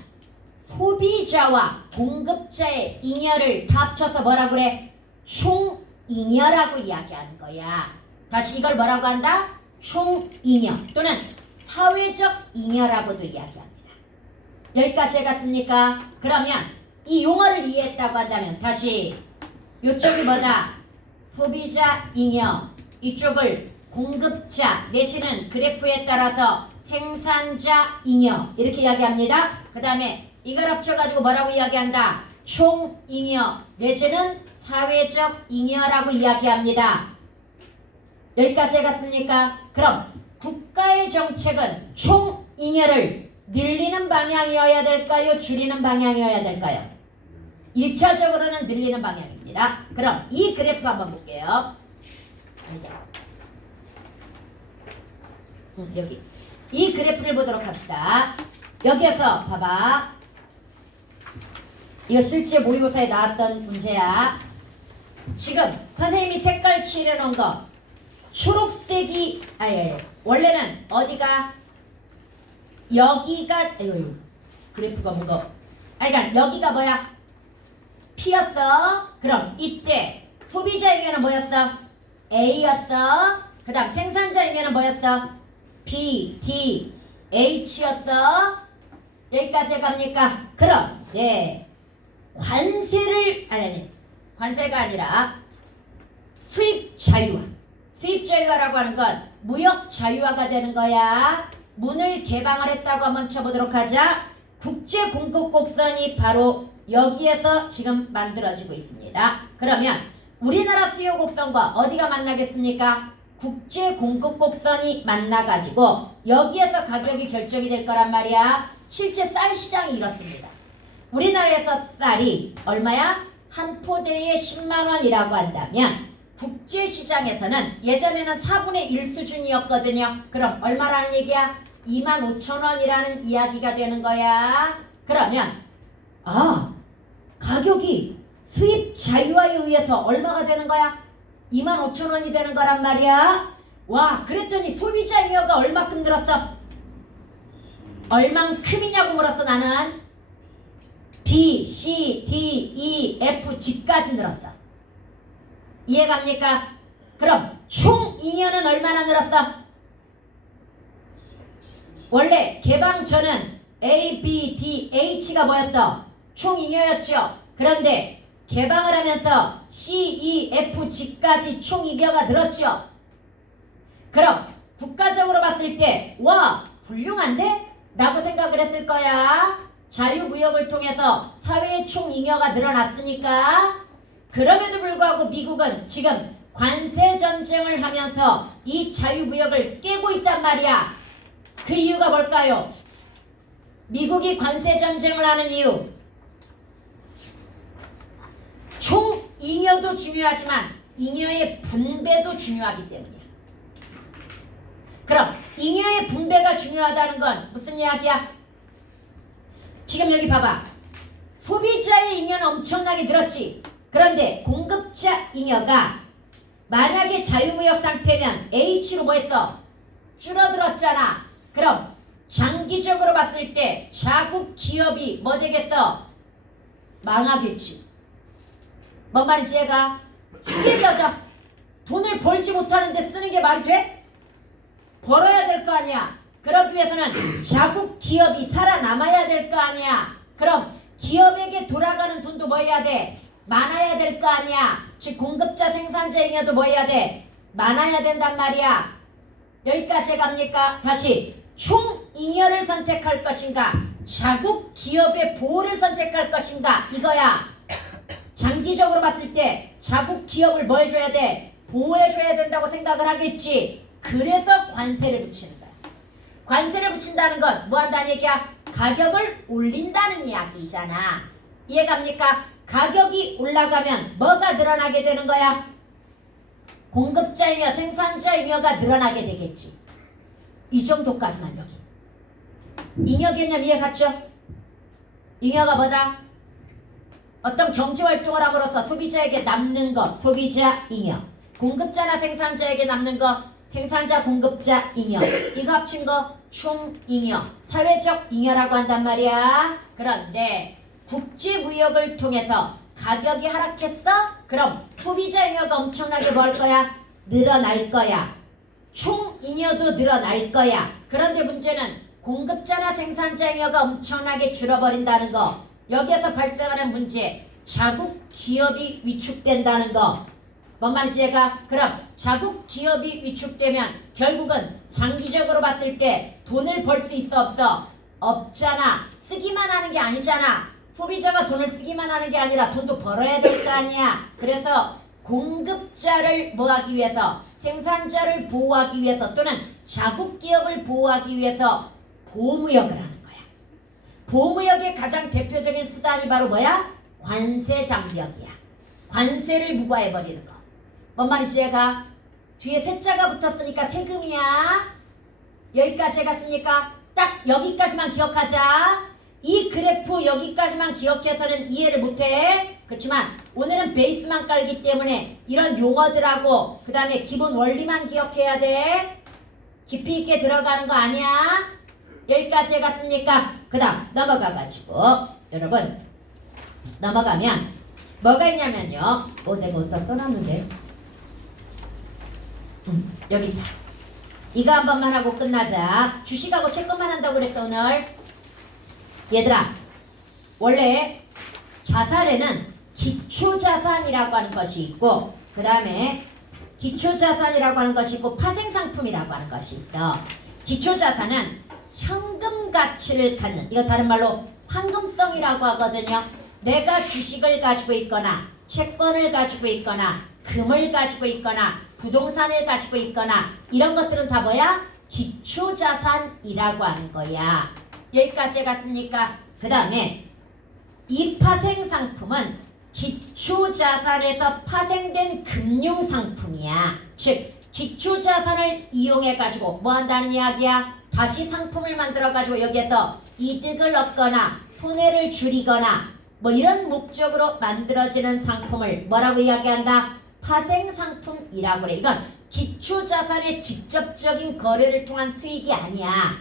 소비자와 공급자의 잉여를 다 합쳐서 뭐라고 그래? 총잉여라고 이야기하는 거야. 다시 이걸 뭐라고 한다? 총잉여 또는 사회적 잉여라고도 이야기합니다. 여기까지 해갔습니까? 그러면 이 용어를 이해했다고 한다면 다시 이쪽이 뭐다? 소비자 잉여, 이쪽을 공급자 내지는 그래프에 따라서 생산자 잉여 이렇게 이야기합니다. 그 다음에 이걸 합쳐가지고 뭐라고 이야기한다? 총잉여 내지는 사회적 잉여라고 이야기합니다. 여기까지 해갔습니까? 그럼 국가의 정책은 총잉여를 늘리는 방향이어야 될까요? 줄이는 방향이어야 될까요? 1차적으로는 늘리는 방향입니다. 그럼 이 그래프 한번 볼게요. 아니다. 여기 이 그래프를 보도록 합시다. 여기에서 봐봐. 이거 실제 모의고사에 나왔던 문제야. 지금 선생님이 색깔 칠해 놓은 거 초록색이 원래는 어디가 여기가 그래프가 뭔가 그러니까 여기가 뭐야? P였어. 그럼 이때 소비자 의견은 뭐였어? A였어. 그 다음 생산자 의견은 뭐였어? B, D, H였어. 여기까지 갑니까? 그럼 관세를 아니 관세가 아니라 수입 자유화. 수입 자유화라고 하는 건 무역 자유화가 되는 거야. 문을 개방을 했다고 한번 쳐보도록 하자. 국제 공급 곡선이 바로 여기에서 지금 만들어지고 있습니다. 그러면 우리나라 수요 곡선과 어디가 만나겠습니까? 국제 공급 곡선이 만나가지고 여기에서 가격이 결정이 될 거란 말이야. 실제 쌀 시장이 이렇습니다. 우리나라에서 쌀이 얼마야? 한 포대에 10만 원이라고 한다면 국제시장에서는 예전에는 4분의 1 수준이었거든요. 그럼 얼마라는 얘기야? 25,000원이라는 이야기가 되는 거야. 그러면 가격이 수입 자유화에 의해서 얼마가 되는 거야? 25,000원이 되는 거란 말이야. 와, 그랬더니 소비자 잉여가 얼마큼 늘었어? 얼만큼이냐고 물었어. 나는 B, C, D, E, F, G까지 늘었어. 이해갑니까? 그럼 총 잉여는 얼마나 늘었어? 원래 개방 전은 A, B, D, H가 뭐였어? 총 잉여였죠. 그런데 개방을 하면서 C, E, F, G까지 총 잉여가 늘었죠. 그럼 국가적으로 봤을 때 와, 훌륭한데? 라고 생각을 했을 거야. 자유무역을 통해서 사회의 총 잉여가 늘어났으니까. 그럼에도 불구하고 미국은 지금 관세 전쟁을 하면서 이 자유무역을 깨고 있단 말이야. 그 이유가 뭘까요? 미국이 관세 전쟁을 하는 이유. 총 잉여도 중요하지만 잉여의 분배도 중요하기 때문이야. 그럼 잉여의 분배가 중요하다는 건 무슨 이야기야? 지금 여기 봐봐. 소비자의 잉여는 엄청나게 늘었지. 그런데 공급자 잉여가 만약에 자유무역 상태면 H로 뭐 했어? 줄어들었잖아. 그럼 장기적으로 봤을 때 자국 기업이 뭐 되겠어? 망하겠지. 뭔 말인지 얘가 숙여져. 돈을 벌지 못하는데 쓰는 게 말이 돼? 벌어야 될 거 아니야. 그러기 위해서는 자국 기업이 살아남아야 될 거 아니야. 그럼 기업에게 돌아가는 돈도 뭐 해야 돼? 많아야 될 거 아니야. 즉 공급자 생산자 잉여도 뭐 해야 돼? 많아야 된단 말이야. 여기까지 갑니까? 다시 총 잉여를 선택할 것인가? 자국 기업의 보호를 선택할 것인가? 이거야. 장기적으로 봤을 때 자국 기업을 뭐 해줘야 돼? 보호해줘야 된다고 생각을 하겠지. 그래서 관세를 붙이는 거야. 관세를 붙인다는 건 뭐 한다는 얘기야? 가격을 올린다는 이야기잖아. 이해갑니까? 가격이 올라가면 뭐가 늘어나게 되는 거야? 공급자 잉여, 생산자 잉여가 늘어나게 되겠지. 이 정도까지만 여기. 잉여 개념 이해 갔죠? 잉여가 뭐다? 어떤 경제활동을 함으로써 소비자에게 남는 것, 소비자 잉여. 공급자나 생산자에게 남는 것, 생산자 공급자 잉여. 이거 합친 거 총 잉여. 사회적 잉여라고 한단 말이야. 그런데 국제무역을 통해서 가격이 하락했어? 그럼 소비자 잉여가 엄청나게 뭐 할 거야? 늘어날 거야. 총 잉여도 늘어날 거야. 그런데 문제는 공급자나 생산자 잉여가 엄청나게 줄어버린다는 거. 여기에서 발생하는 문제. 자국 기업이 위축된다는 거. 뭔 말인지 얘가? 그럼 자국 기업이 위축되면 결국은 장기적으로 봤을 때 돈을 벌 수 있어 없어? 없잖아. 쓰기만 하는 게 아니잖아. 소비자가 돈을 쓰기만 하는 게 아니라 돈도 벌어야 될 거 아니야. 그래서 공급자를 뭐하기 위해서, 생산자를 보호하기 위해서 또는 자국 기업을 보호하기 위해서 보호무역을 하는 거야. 보호무역의 가장 대표적인 수단이 바로 뭐야? 관세 장벽이야. 관세를 부과해버리는 거. 뭔 말인지 얘가? 뒤에 세자가 붙었으니까 세금이야. 여기까지 해갔으니까 딱 여기까지만 기억하자. 이 그래프 여기까지만 기억해서는 이해를 못해. 그렇지만 오늘은 베이스만 깔기 때문에 이런 용어들하고 그 다음에 기본 원리만 기억해야 돼. 깊이 있게 들어가는 거 아니야. 여기까지 해갔으니까 그 다음 넘어가가지고 여러분 넘어가면 뭐가 있냐면요. 내가 어디다 써놨는데 여기 있다. 이거 한 번만 하고 끝나자. 주식하고 채권만 한다고 그랬어 오늘. 얘들아 원래 자산에는 기초자산이라고 하는 것이 있고 그 다음에 기초자산이라고 하는 것이 있고 파생상품이라고 하는 것이 있어. 기초자산은 현금 가치를 갖는, 이거 다른 말로 황금성이라고 하거든요. 내가 주식을 가지고 있거나 채권을 가지고 있거나 금을 가지고 있거나 부동산을 가지고 있거나 이런 것들은 다 뭐야? 기초자산이라고 하는 거야. 여기까지 갔습니까? 그 다음에 이 파생상품은 기초자산에서 파생된 금융상품이야. 즉 기초자산을 이용해가지고 뭐 한다는 이야기야? 다시 상품을 만들어가지고 여기에서 이득을 얻거나 손해를 줄이거나 뭐 이런 목적으로 만들어지는 상품을 뭐라고 이야기한다? 파생상품이라고 그래. 이건 기초자산의 직접적인 거래를 통한 수익이 아니야.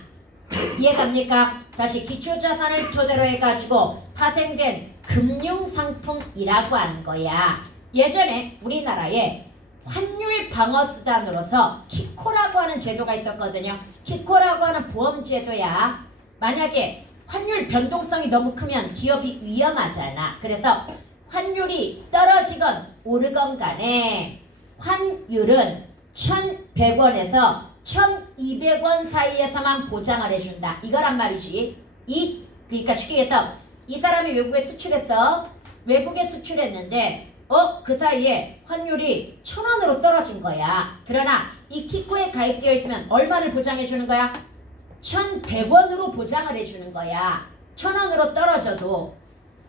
이해갑니까? 다시 기초자산을 토대로 해가지고 파생된 금융상품이라고 하는 거야. 예전에 우리나라에 환율 방어수단으로서 키코라고 하는 제도가 있었거든요. 키코라고 하는 보험제도야. 만약에 환율 변동성이 너무 크면 기업이 위험하잖아. 그래서 환율이 떨어지건 오르건 간에 환율은 1,100원에서 1,200원 사이에서만 보장을 해준다. 이거란 말이지. 그러니까 쉽게 해서 이 사람이 외국에 수출했어. 외국에 수출했는데 그 사이에 환율이 1,000원으로 떨어진 거야. 그러나 이 키코에 가입되어 있으면 얼마를 보장해 주는 거야? 1,100원으로 보장을 해주는 거야. 1,000원으로 떨어져도.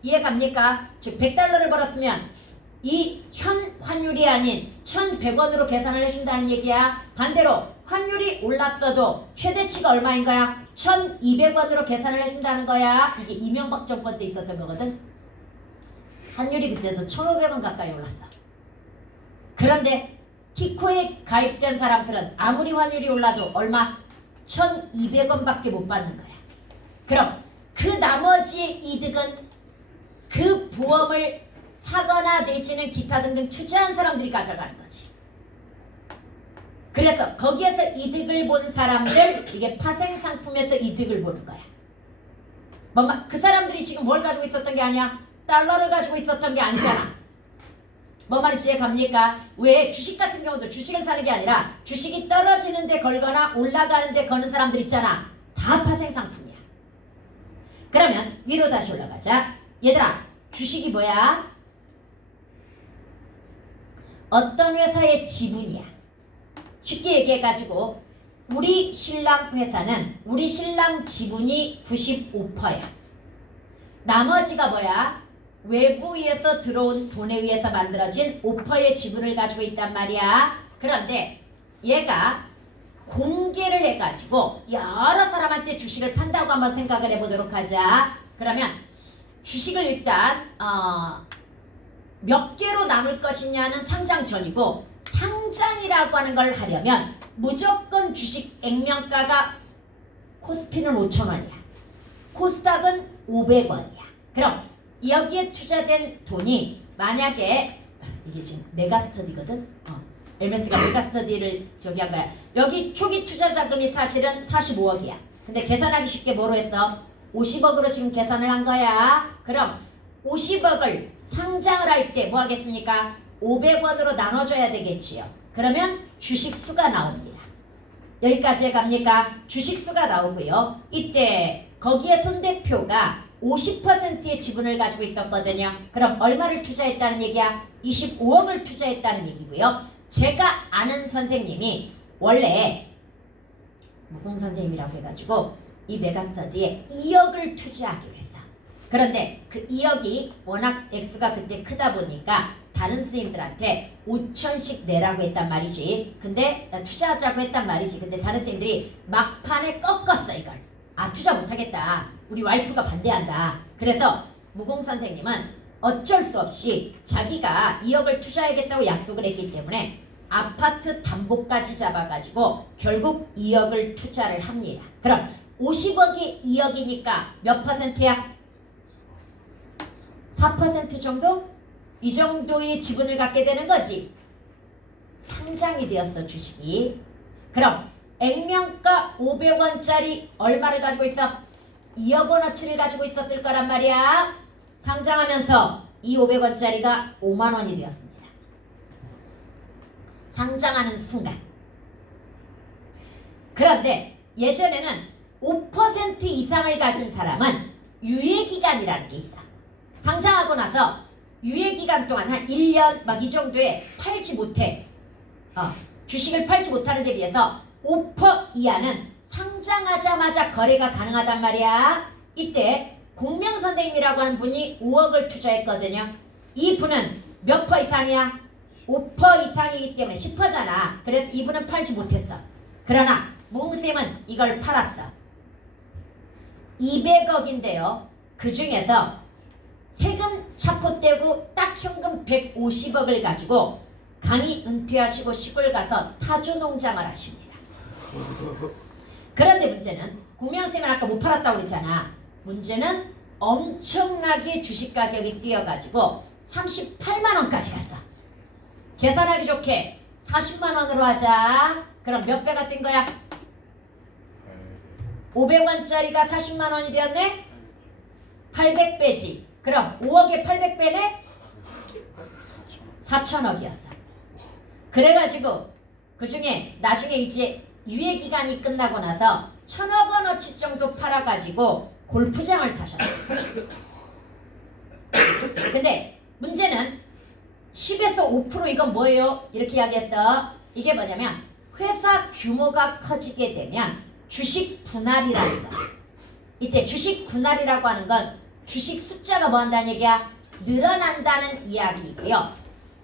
이해갑니까? 즉 100달러를 벌었으면 이 현 환율이 아닌 1,100원으로 계산을 해준다는 얘기야. 반대로 환율이 올랐어도 최대치가 얼마인 거야? 1,200원으로 계산을 해준다는 거야. 이게 이명박 정권 때 있었던 거거든. 환율이 그때도 1,500원 가까이 올랐어. 그런데 키코에 가입된 사람들은 아무리 환율이 올라도 얼마? 1,200원밖에 못 받는 거야. 그럼 그 나머지 이득은 그 보험을 사거나 내지는 기타 등등 투자한 사람들이 가져가는 거지. 그래서 거기에서 이득을 본 사람들, 이게 파생상품에서 이득을 보는 거야. 그 사람들이 지금 뭘 가지고 있었던 게 아니야? 달러를 가지고 있었던 게 아니잖아. 뭐 말인지 이해갑니까? 왜 주식 같은 경우도 주식을 사는 게 아니라 주식이 떨어지는데 걸거나 올라가는데 거는 사람들 있잖아. 다 파생상품이야. 그러면 위로 다시 올라가자. 얘들아 주식이 뭐야? 어떤 회사의 지분이야. 쉽게 얘기해가지고 우리 신랑 회사는 우리 신랑 지분이 95%야. 나머지가 뭐야? 외부에서 들어온 돈에 의해서 만들어진 5%의 지분을 가지고 있단 말이야. 그런데 얘가 공개를 해가지고 여러 사람한테 주식을 판다고 한번 생각을 해보도록 하자. 그러면 주식을 일단 몇 개로 나눌 것이냐는 상장 전이고, 상장이라고 하는 걸 하려면 무조건 주식 액면가가 코스피는 5,000원이야. 코스닥은 500원이야. 그럼 여기에 투자된 돈이 만약에 이게 지금 메가스터디거든. LMS가 메가스터디를 저기 한 거야. 여기 초기 투자 자금이 사실은 45억이야. 근데 계산하기 쉽게 뭐로 했어? 50억으로 지금 계산을 한 거야. 그럼 50억을 상장을 할 때 뭐 하겠습니까? 500원으로 나눠줘야 되겠지요. 그러면 주식수가 나옵니다. 여기까지 갑니까? 주식수가 나오고요. 이때 거기에 손대표가 50%의 지분을 가지고 있었거든요. 그럼 얼마를 투자했다는 얘기야? 25억을 투자했다는 얘기고요. 제가 아는 선생님이 원래 무공선생님이라고 해가지고 이 메가스터디에 2억을 투자하기로 했어. 그런데 그 2억이 워낙 액수가 그때 크다 보니까 다른 선생님들한테 5천씩 내라고 했단 말이지. 근데 투자하자고 했단 말이지. 근데 다른 선생님들이 막판에 꺾었어 이걸. 투자 못하겠다. 우리 와이프가 반대한다. 그래서 무공 선생님은 어쩔 수 없이 자기가 2억을 투자하겠다고 약속을 했기 때문에 아파트 담보까지 잡아가지고 결국 2억을 투자를 합니다. 그럼 50억이 2억이니까 몇 퍼센트야? 4% 정도? 이 정도의 지분을 갖게 되는 거지. 상장이 되었어, 주식이. 그럼 액면가 500원짜리 얼마를 가지고 있어? 2억 원어치를 가지고 있었을 거란 말이야. 상장하면서 이 500원짜리가 5만 원이 되었습니다. 상장하는 순간. 그런데 예전에는 5% 이상을 가진 사람은 유예기간이라는 게 있어. 상장하고 나서 유예기간 동안 한 1년 막 이 정도에 팔지 못해. 주식을 팔지 못하는 데 비해서 5% 이하는 상장하자마자 거래가 가능하단 말이야. 이때 공명선생님이라고 하는 분이 5억을 투자했거든요. 이 분은 몇 퍼 이상이야? 5% 이상이기 때문에 10%잖아. 그래서 이분은 팔지 못했어. 그러나 뭉쌤은 이걸 팔았어. 200억인데요. 그 중에서 세금 차포떼고 딱 현금 150억을 가지고 강의 은퇴하시고 시골 가서 타조 농장을 하십니다. 그런데 문제는 공명쌤은 아까 못 팔았다고 그랬잖아. 문제는 엄청나게 주식 가격이 뛰어가지고 38만 원까지 갔어. 계산하기 좋게 40만 원으로 하자. 그럼 몇 배가 뛴 거야? 500원짜리가 40만 원이 되었네? 800배지. 그럼 5억에 800배네? 4천억이었어. 그래가지고 그 중에 나중에 이제 유예기간이 끝나고 나서 1,000억 원어치 정도 팔아가지고 골프장을 사셨어. 근데 문제는 10에서 5% 이건 뭐예요? 이렇게 이야기했어. 이게 뭐냐면 회사 규모가 커지게 되면 주식 분할이라는 거. 이때 주식 분할이라고 하는 건 주식 숫자가 뭐 한다는 얘기야? 늘어난다는 이야기이고요.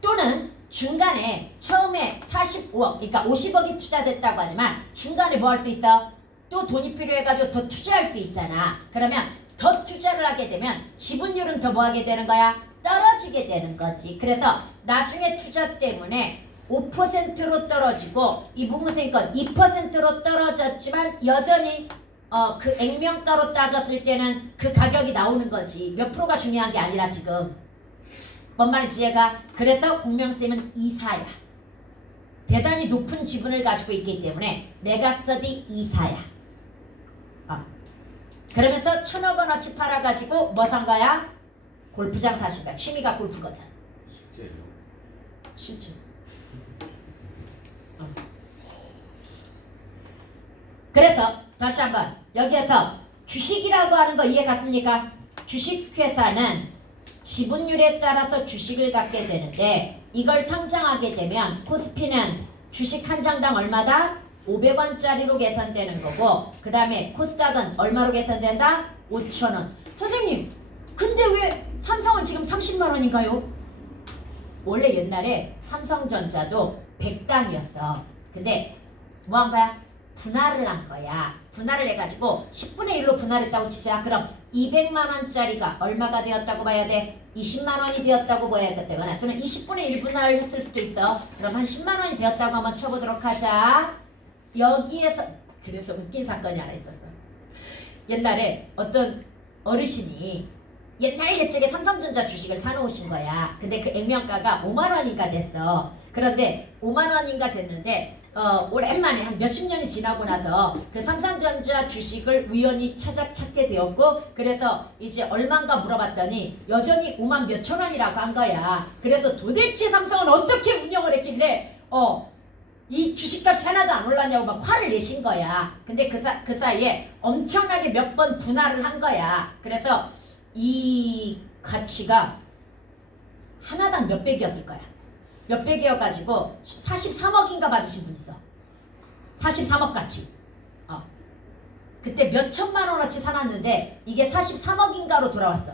또는 중간에 처음에 45억, 그러니까 50억이 투자됐다고 하지만 중간에 뭐 할 수 있어? 또 돈이 필요해가지고 더 투자할 수 있잖아. 그러면 더 투자를 하게 되면 지분율은 더 뭐 하게 되는 거야? 떨어지게 되는 거지. 그래서 나중에 투자 때문에 5%로 떨어지고 이 문무생 건 2%로 떨어졌지만 여전히 그 액면가로 따졌을 때는 그 가격이 나오는 거지. 몇 프로가 중요한 게 아니라 지금. 뭔 말인지 이해가? 그래서 공명쌤은 이사야. 대단히 높은 지분을 가지고 있기 때문에 메가스터디 이사야. 그러면서 1,000억 원어치 팔아가지고 뭐 산 거야? 골프장 사신 거야. 취미가 골프거든. 실제로 실제. 그래서 다시 한번 여기에서 주식이라고 하는 거 이해 갔습니까? 주식회사는 지분율에 따라서 주식을 갖게 되는데 이걸 상장하게 되면 코스피는 주식 한 장당 얼마다? 500원짜리로 계산되는 거고 그 다음에 코스닥은 얼마로 계산된다? 5,000원. 선생님 근데 왜 삼성은 지금 30만 원인가요? 원래 옛날에 삼성전자도 100단이었어. 근데 뭐 한 거야? 분할을 한 거야. 분할을 해가지고 10분의 1로 분할했다고 치자. 그럼 200만 원짜리가 얼마가 되었다고 봐야 돼? 20만 원이 되었다고 봐야 되거나 또는 20분의 1 분할을 했을 수도 있어. 그럼 한 10만 원이 되었다고 한번 쳐보도록 하자. 여기에서 그래서 웃긴 사건이 하나 있었어. 옛날에 어떤 어르신이 옛날 옛적에 삼성전자 주식을 사놓으신 거야. 근데 그 액면가가 5만 원인가 됐어. 그런데 5만 원인가 됐는데 오랜만에 한 몇십 년이 지나고 나서 그 삼성전자 주식을 우연히 찾게 되었고 그래서 이제 얼마인가 물어봤더니 여전히 5만 몇천 원이라고 한 거야. 그래서 도대체 삼성은 어떻게 운영을 했길래 이 주식값이 하나도 안 올랐냐고 막 화를 내신 거야. 근데 그 사이에 엄청나게 몇 번 분할을 한 거야. 그래서 이 가치가 하나당 몇 백이었을 거야. 몇 백이어가지고 43억인가 받으신 분 있어. 43억 가치. 그때 몇 천만 원어치 사놨는데 이게 43억인가로 돌아왔어.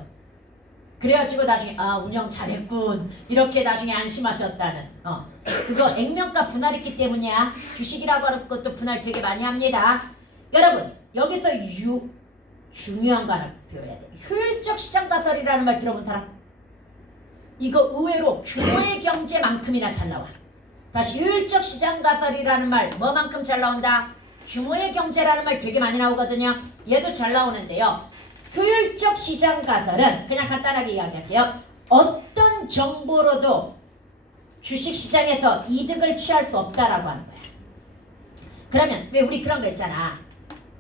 그래가지고 나중에 운영 잘했군 이렇게 나중에 안심하셨다는 그거 액면가 분할했기 때문이야. 주식이라고 하는 것도 분할 되게 많이 합니다. 여러분 여기서 중요한 거 하나 배워야 돼. 효율적 시장 가설이라는 말 들어본 사람? 이거 의외로 규모의 경제만큼이나 잘 나와. 다시 효율적 시장 가설이라는 말 뭐만큼 잘 나온다? 규모의 경제라는 말 되게 많이 나오거든요. 얘도 잘 나오는데요. 효율적 시장 가설은 그냥 간단하게 이야기할게요. 어떤 정보로도 주식시장에서 이득을 취할 수 없다라고 하는 거야. 그러면 왜 우리 그런 거 있잖아.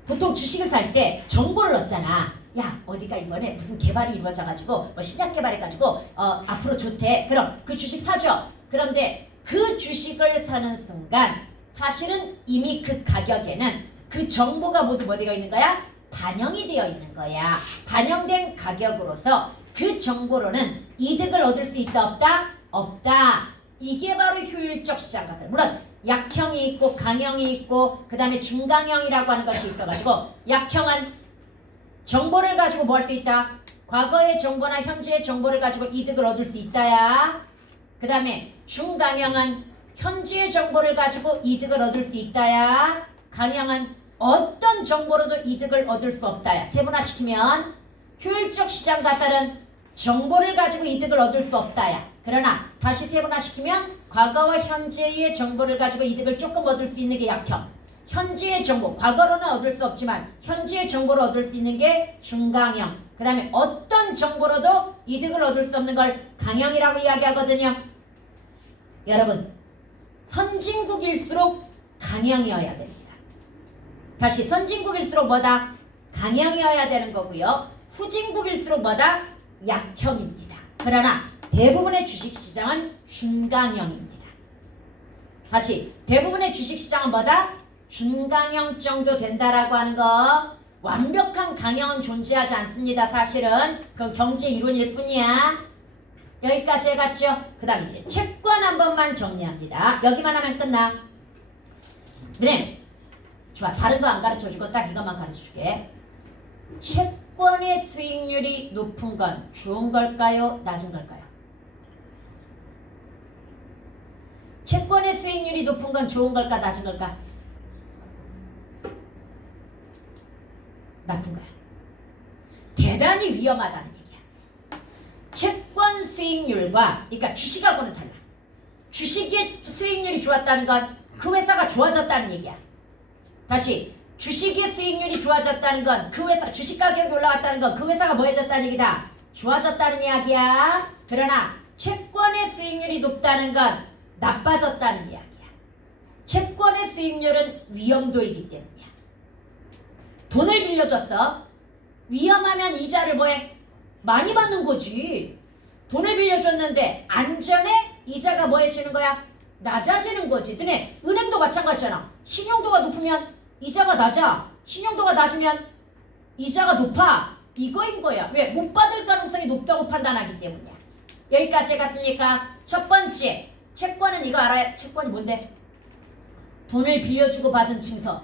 보통 주식을 살 때 정보를 넣잖아. 야 어디가 이번에 무슨 개발이 이루어져가지고 뭐 신약 개발해가지고 앞으로 좋대. 그럼 그 주식 사죠. 그런데 그 주식을 사는 순간 사실은 이미 그 가격에는 그 정보가 모두 뭐 되어 있는 거야? 반영이 되어 있는 거야. 반영된 가격으로서 그 정보로는 이득을 얻을 수 있다 없다? 없다. 이게 바로 효율적 시장 가설. 물론 약형이 있고 강형이 있고 그 다음에 중강형이라고 하는 것이 있어가지고 약형은 정보를 가지고 뭐 할 수 있다? 과거의 정보나 현재의 정보를 가지고 이득을 얻을 수 있다야. 그 다음에 중강형은 현재의 정보를 가지고 이득을 얻을 수 있다야. 강형은 어떤 정보로도 이득을 얻을 수 없다야. 세분화시키면 효율적 시장 가설은 정보를 가지고 이득을 얻을 수 없다야. 그러나 다시 세분화시키면 과거와 현재의 정보를 가지고 이득을 조금 얻을 수 있는 게 약형. 현재의 정보, 과거로는 얻을 수 없지만 현재의 정보를 얻을 수 있는 게 중강형. 그 다음에 어떤 정보로도 이득을 얻을 수 없는 걸 강형이라고 이야기하거든요. 여러분, 선진국일수록 강형이어야 됩니다. 다시 선진국일수록 뭐다? 강형이어야 되는 거고요. 후진국일수록 뭐다? 약형입니다. 그러나 대부분의 주식시장은 중강형입니다. 다시 대부분의 주식시장은 뭐다? 중강형 정도 된다라고 하는 거. 완벽한 강형은 존재하지 않습니다. 사실은 그건 경제 이론일 뿐이야. 여기까지 해갔죠? 그 다음 이제 채권 한 번만 정리합니다. 여기만 하면 끝나. 그래 좋아. 다른 거 안 가르쳐주고 딱 이것만 가르쳐줄게. 채권의 수익률이 높은 건 좋은 걸까요? 낮은 걸까요? 채권의 수익률이 높은 건 좋은 걸까? 낮은 걸까? 나쁜 거야. 대단히 위험하다는 얘기야. 채권 수익률과 그러니까 주식하고는 달라. 주식의 수익률이 좋았다는 건 그 회사가 좋아졌다는 얘기야. 다시 주식의 수익률이 좋아졌다는 건 그 회사 주식 가격이 올라갔다는 건 그 회사가 뭐 해졌다는 얘기다. 좋아졌다는 이야기야. 그러나 채권의 수익률이 높다는 건 나빠졌다는 이야기야. 채권의 수익률은 위험도이기 때문이야. 돈을 빌려줬어. 위험하면 이자를 뭐해? 많이 받는 거지. 돈을 빌려줬는데 안전해? 이자가 뭐 해지는 거야? 낮아지는 거지. 너네 은행도 마찬가지잖아. 신용도가 높으면 이자가 낮아. 신용도가 낮으면 이자가 높아. 이거인 거야. 왜? 못 받을 가능성이 높다고 판단하기 때문이야. 여기까지 해갔습니까? 첫 번째, 채권은 이거 알아요? 채권이 뭔데? 돈을 빌려주고 받은 증서.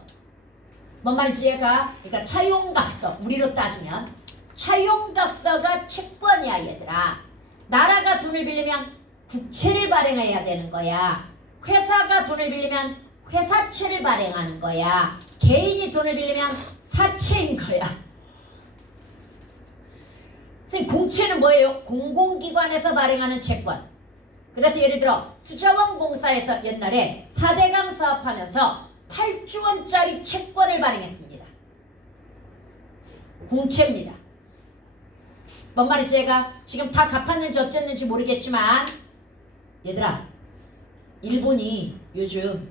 뭔 말인지 이해가? 그러니까 차용각서. 우리로 따지면 차용각서가 채권이야 얘들아. 나라가 돈을 빌리면 국채를 발행해야 되는 거야. 회사가 돈을 빌리면 회사채를 발행하는 거야. 개인이 돈을 빌리면 사채인 거야. 선생님, 공채는 뭐예요? 공공기관에서 발행하는 채권. 그래서 예를 들어 수자원공사에서 옛날에 4대강 사업하면서 8조 원짜리 채권을 발행했습니다. 공채입니다. 뭔 말인지 제가 지금 다 갚았는지 어쨌는지 모르겠지만 얘들아, 일본이 요즘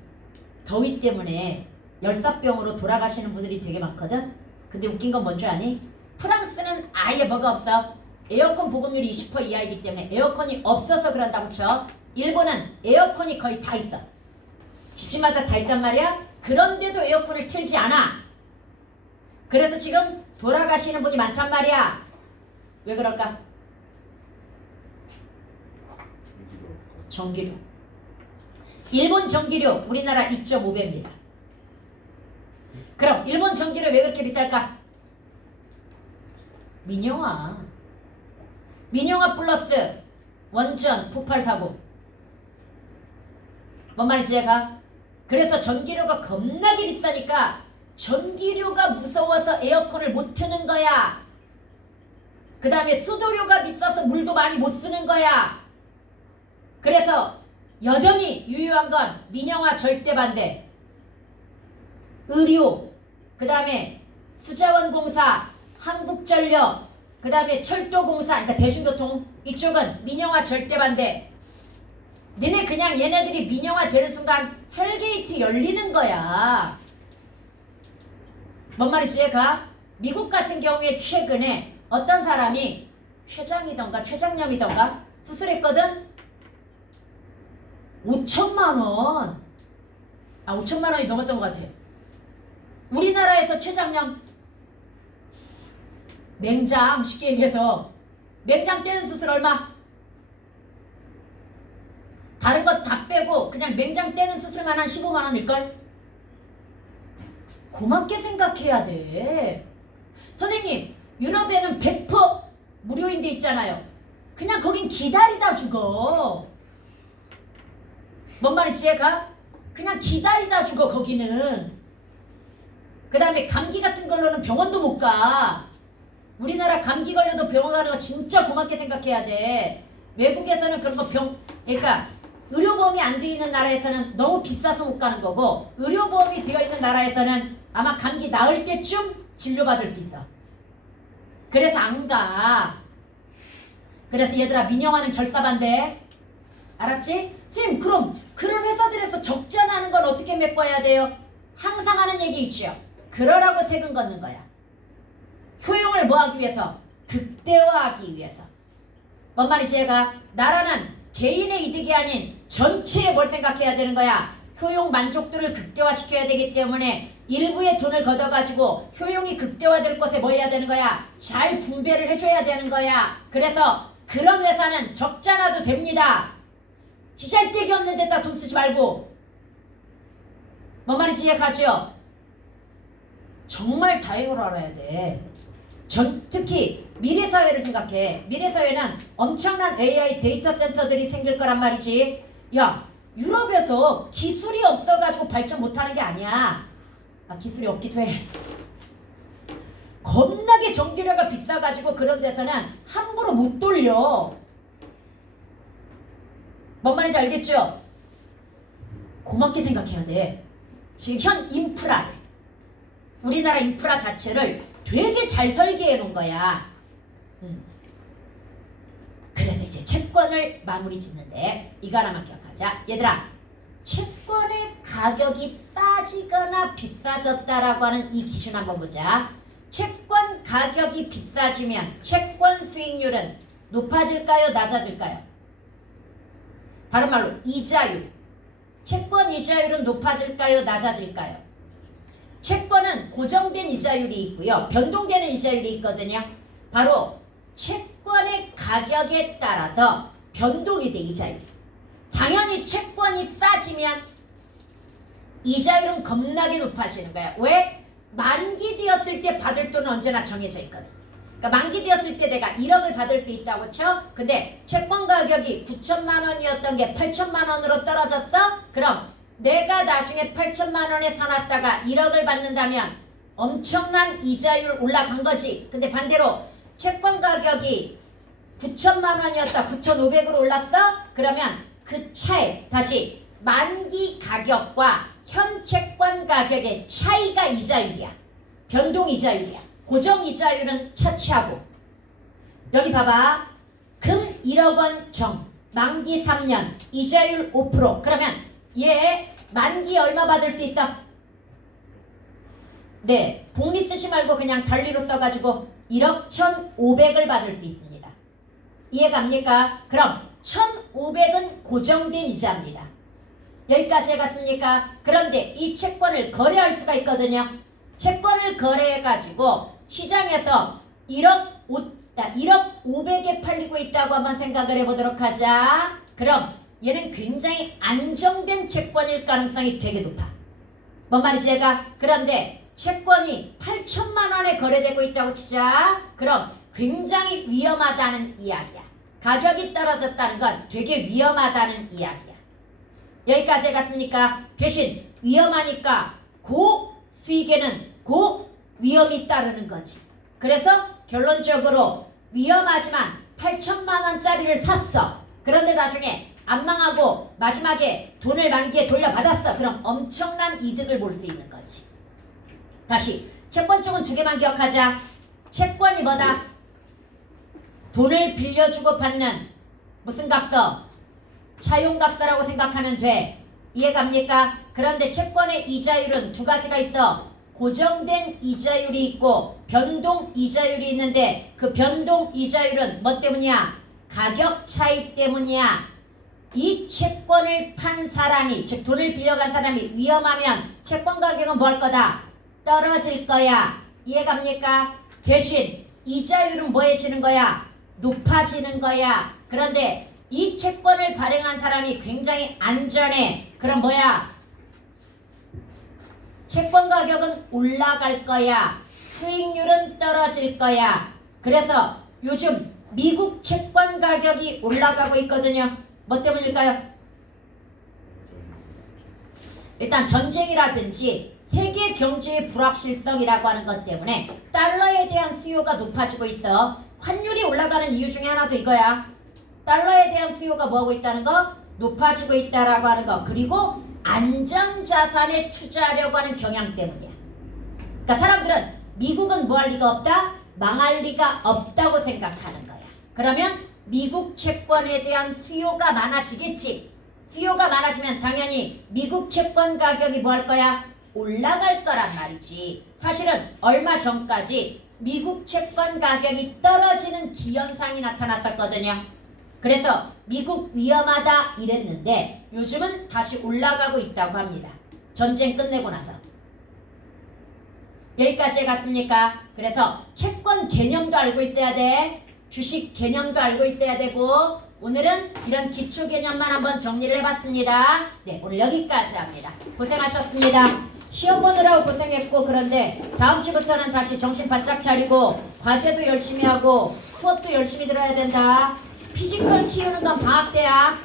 더위 때문에 열사병으로 돌아가시는 분들이 되게 많거든. 근데 웃긴 건 뭔지 아니? 프랑스는 아예 뭐가 없어. 에어컨 보급률이 20% 이하이기 때문에 에어컨이 없어서 그런다고 쳐. 일본은 에어컨이 거의 다 있어. 집집마다 다 있단 말이야. 그런데도 에어컨을 틀지 않아. 그래서 지금 돌아가시는 분이 많단 말이야. 왜 그럴까? 전기료. 일본 전기료 우리나라 2.5배입니다. 그럼 일본 전기료 왜 그렇게 비쌀까? 민영화. 민영화 플러스 원전 폭발 사고. 뭔 말인지 제가? 그래서 전기료가 겁나게 비싸니까 전기료가 무서워서 에어컨을 못 트는 거야. 그 다음에 수도료가 비싸서 물도 많이 못 쓰는 거야. 그래서 여전히 유효한 건 민영화 절대 반대. 의료, 그 다음에 수자원공사, 한국전력, 그 다음에 철도공사, 그러니까 대중교통 이쪽은 민영화 절대 반대. 니네 그냥 얘네들이 민영화 되는 순간 헬게이트 열리는 거야. 뭔 말인지 이해가? 미국 같은 경우에 최근에 어떤 사람이 췌장이던가 췌장염이던가 수술했거든? 5천만 원. 5천만 원이 넘었던 것 같아. 우리나라에서 췌장염 맹장 쉽게 얘기해서 맹장 떼는 수술 얼마? 다른 것 다 빼고 그냥 맹장 떼는 수술만 한 15만 원일걸? 고맙게 생각해야 돼. 선생님, 유럽에는 100% 무료인 데 있잖아요. 그냥 거긴 기다리다 죽어. 뭔 말인지 이해가? 그냥 기다리다 죽어 거기는. 그 다음에 감기 같은 걸로는 병원도 못 가. 우리나라 감기 걸려도 병원 가는 거 진짜 고맙게 생각해야 돼. 외국에서는 그런 거 그러니까 의료보험이 안 돼 있는 나라에서는 너무 비싸서 못 가는 거고, 의료보험이 되어 있는 나라에서는 아마 감기 나을 때쯤 진료받을 수 있어. 그래서 안 가. 그래서 얘들아, 민영화는 결사반대. 알았지? 선생님, 그럼 그런 회사들에서 적자나는 건 어떻게 메꿔야 돼요? 항상 하는 얘기 있죠. 그러라고 세금 걷는 거야. 효용을 뭐하기 위해서? 극대화하기 위해서. 뭔 말인지 얘가? 나라는 개인의 이득이 아닌 전체에 뭘 생각해야 되는 거야? 효용 만족도를 극대화시켜야 되기 때문에 일부의 돈을 걷어가지고 효용이 극대화될 것에 뭐 해야 되는 거야? 잘 분배를 해줘야 되는 거야. 그래서 그런 회사는 적자 나도 됩니다. 시잘데기 없는 데다 돈 쓰지 말고. 뭔 말인지 이해가죠? 정말 다행으로 알아야 돼. 특히 미래사회를 생각해. 미래사회는 엄청난 AI 데이터 센터들이 생길 거란 말이지. 야, 유럽에서 기술이 없어가지고 발전 못하는 게 아니야. 기술이 없기도 해. 겁나게 전기료가 비싸가지고 그런 데서는 함부로 못 돌려. 뭔 말인지 알겠죠? 고맙게 생각해야 돼. 지금 현 인프라를, 우리나라 인프라 자체를 되게 잘 설계해 놓은 거야. 그래서 이제 채권을 마무리 짓는데 이거 하나만 기억하자. 얘들아, 채권의 가격이 싸지거나 비싸졌다라고 하는 이 기준 한번 보자. 채권 가격이 비싸지면 채권 수익률은 높아질까요? 낮아질까요? 다른 말로 이자율. 채권 이자율은 높아질까요? 낮아질까요? 채권은 고정된 이자율이 있고요. 변동되는 이자율이 있거든요. 바로 채권의 가격에 따라서 변동이 돼, 이자율이. 당연히 채권이 싸지면 이자율은 겁나게 높아지는 거야. 왜? 만기되었을 때 받을 돈은 언제나 정해져 있거든. 그러니까 만기되었을 때 내가 1억을 받을 수 있다고 쳐? 근데 채권 가격이 9천만 원이었던 게 8천만 원으로 떨어졌어? 그럼 내가 나중에 8천만 원에 사놨다가 1억을 받는다면 엄청난 이자율 올라간 거지. 근데 반대로 채권 가격이 9천만 원이었다 9,500으로 올랐어? 그러면 그 차에 다시 만기 가격과 현 채권 가격의 차이가 이자율이야. 변동 이자율이야. 고정 이자율은 차치하고. 여기 봐봐. 금 1억 원 정, 만기 3년, 이자율 5%. 그러면 얘 만기 얼마 받을 수 있어? 네, 복리 쓰지 말고 그냥 달리로 써가지고 1억 1,500을 받을 수 있습니다. 이해갑니까? 그럼 1,500은 고정된 이자입니다. 여기까지 해갔습니까? 그런데 이 채권을 거래할 수가 있거든요. 채권을 거래해가지고 시장에서 1억 500에 팔리고 있다고 한번 생각을 해보도록 하자. 그럼 얘는 굉장히 안정된 채권일 가능성이 되게 높아. 뭔 말인지 제가? 그런데 채권이 8천만 원에 거래되고 있다고 치자. 그럼 굉장히 위험하다는 이야기야. 가격이 떨어졌다는 건 되게 위험하다는 이야기야. 여기까지 해갔습니까? 대신 위험하니까 고 수익에는 고 위험이 따르는 거지. 그래서 결론적으로 위험하지만 8천만 원짜리를 샀어. 그런데 나중에 안 망하고 마지막에 돈을 만기에 돌려받았어. 그럼 엄청난 이득을 볼 수 있는 거지. 다시 채권 쪽은 두 개만 기억하자. 채권이 뭐다? 돈을 빌려주고 받는 무슨 값서? 차용값서라고 생각하면 돼. 이해갑니까? 그런데 채권의 이자율은 두 가지가 있어. 고정된 이자율이 있고 변동 이자율이 있는데 그 변동 이자율은 뭐 때문이야? 가격 차이 때문이야. 이 채권을 판 사람이, 즉 돈을 빌려간 사람이 위험하면 채권 가격은 뭐 할 거다? 떨어질 거야. 이해갑니까? 대신 이자율은 뭐해지는 거야? 높아지는 거야. 그런데 이 채권을 발행한 사람이 굉장히 안전해. 그럼 뭐야? 채권 가격은 올라갈 거야. 수익률은 떨어질 거야. 그래서 요즘 미국 채권 가격이 올라가고 있거든요. 뭐 때문일까요? 일단 전쟁이라든지 세계 경제의 불확실성이라고 하는 것 때문에 달러에 대한 수요가 높아지고 있어. 환율이 올라가는 이유 중에 하나도 이거야. 달러에 대한 수요가 뭐하고 있다는 거? 높아지고 있다라고 하는 거. 그리고 안전자산에 투자하려고 하는 경향 때문이야. 그러니까 사람들은 미국은 뭐 할 리가 없다? 망할 리가 없다고 생각하는 거야. 그러면 미국 채권에 대한 수요가 많아지겠지. 수요가 많아지면 당연히 미국 채권 가격이 뭐 할 거야? 올라갈 거란 말이지. 사실은 얼마 전까지 미국 채권 가격이 떨어지는 기현상이 나타났었거든요. 그래서 미국 위험하다 이랬는데 요즘은 다시 올라가고 있다고 합니다. 전쟁 끝내고 나서. 여기까지 해갔습니까? 그래서 채권 개념도 알고 있어야 돼. 주식 개념도 알고 있어야 되고 오늘은 이런 기초 개념만 한번 정리를 해봤습니다. 네, 오늘 여기까지 합니다. 고생하셨습니다. 시험 보느라고 고생했고 그런데 다음 주부터는 다시 정신 바짝 차리고 과제도 열심히 하고 수업도 열심히 들어야 된다. 피지컬 키우는 건 방학 때야.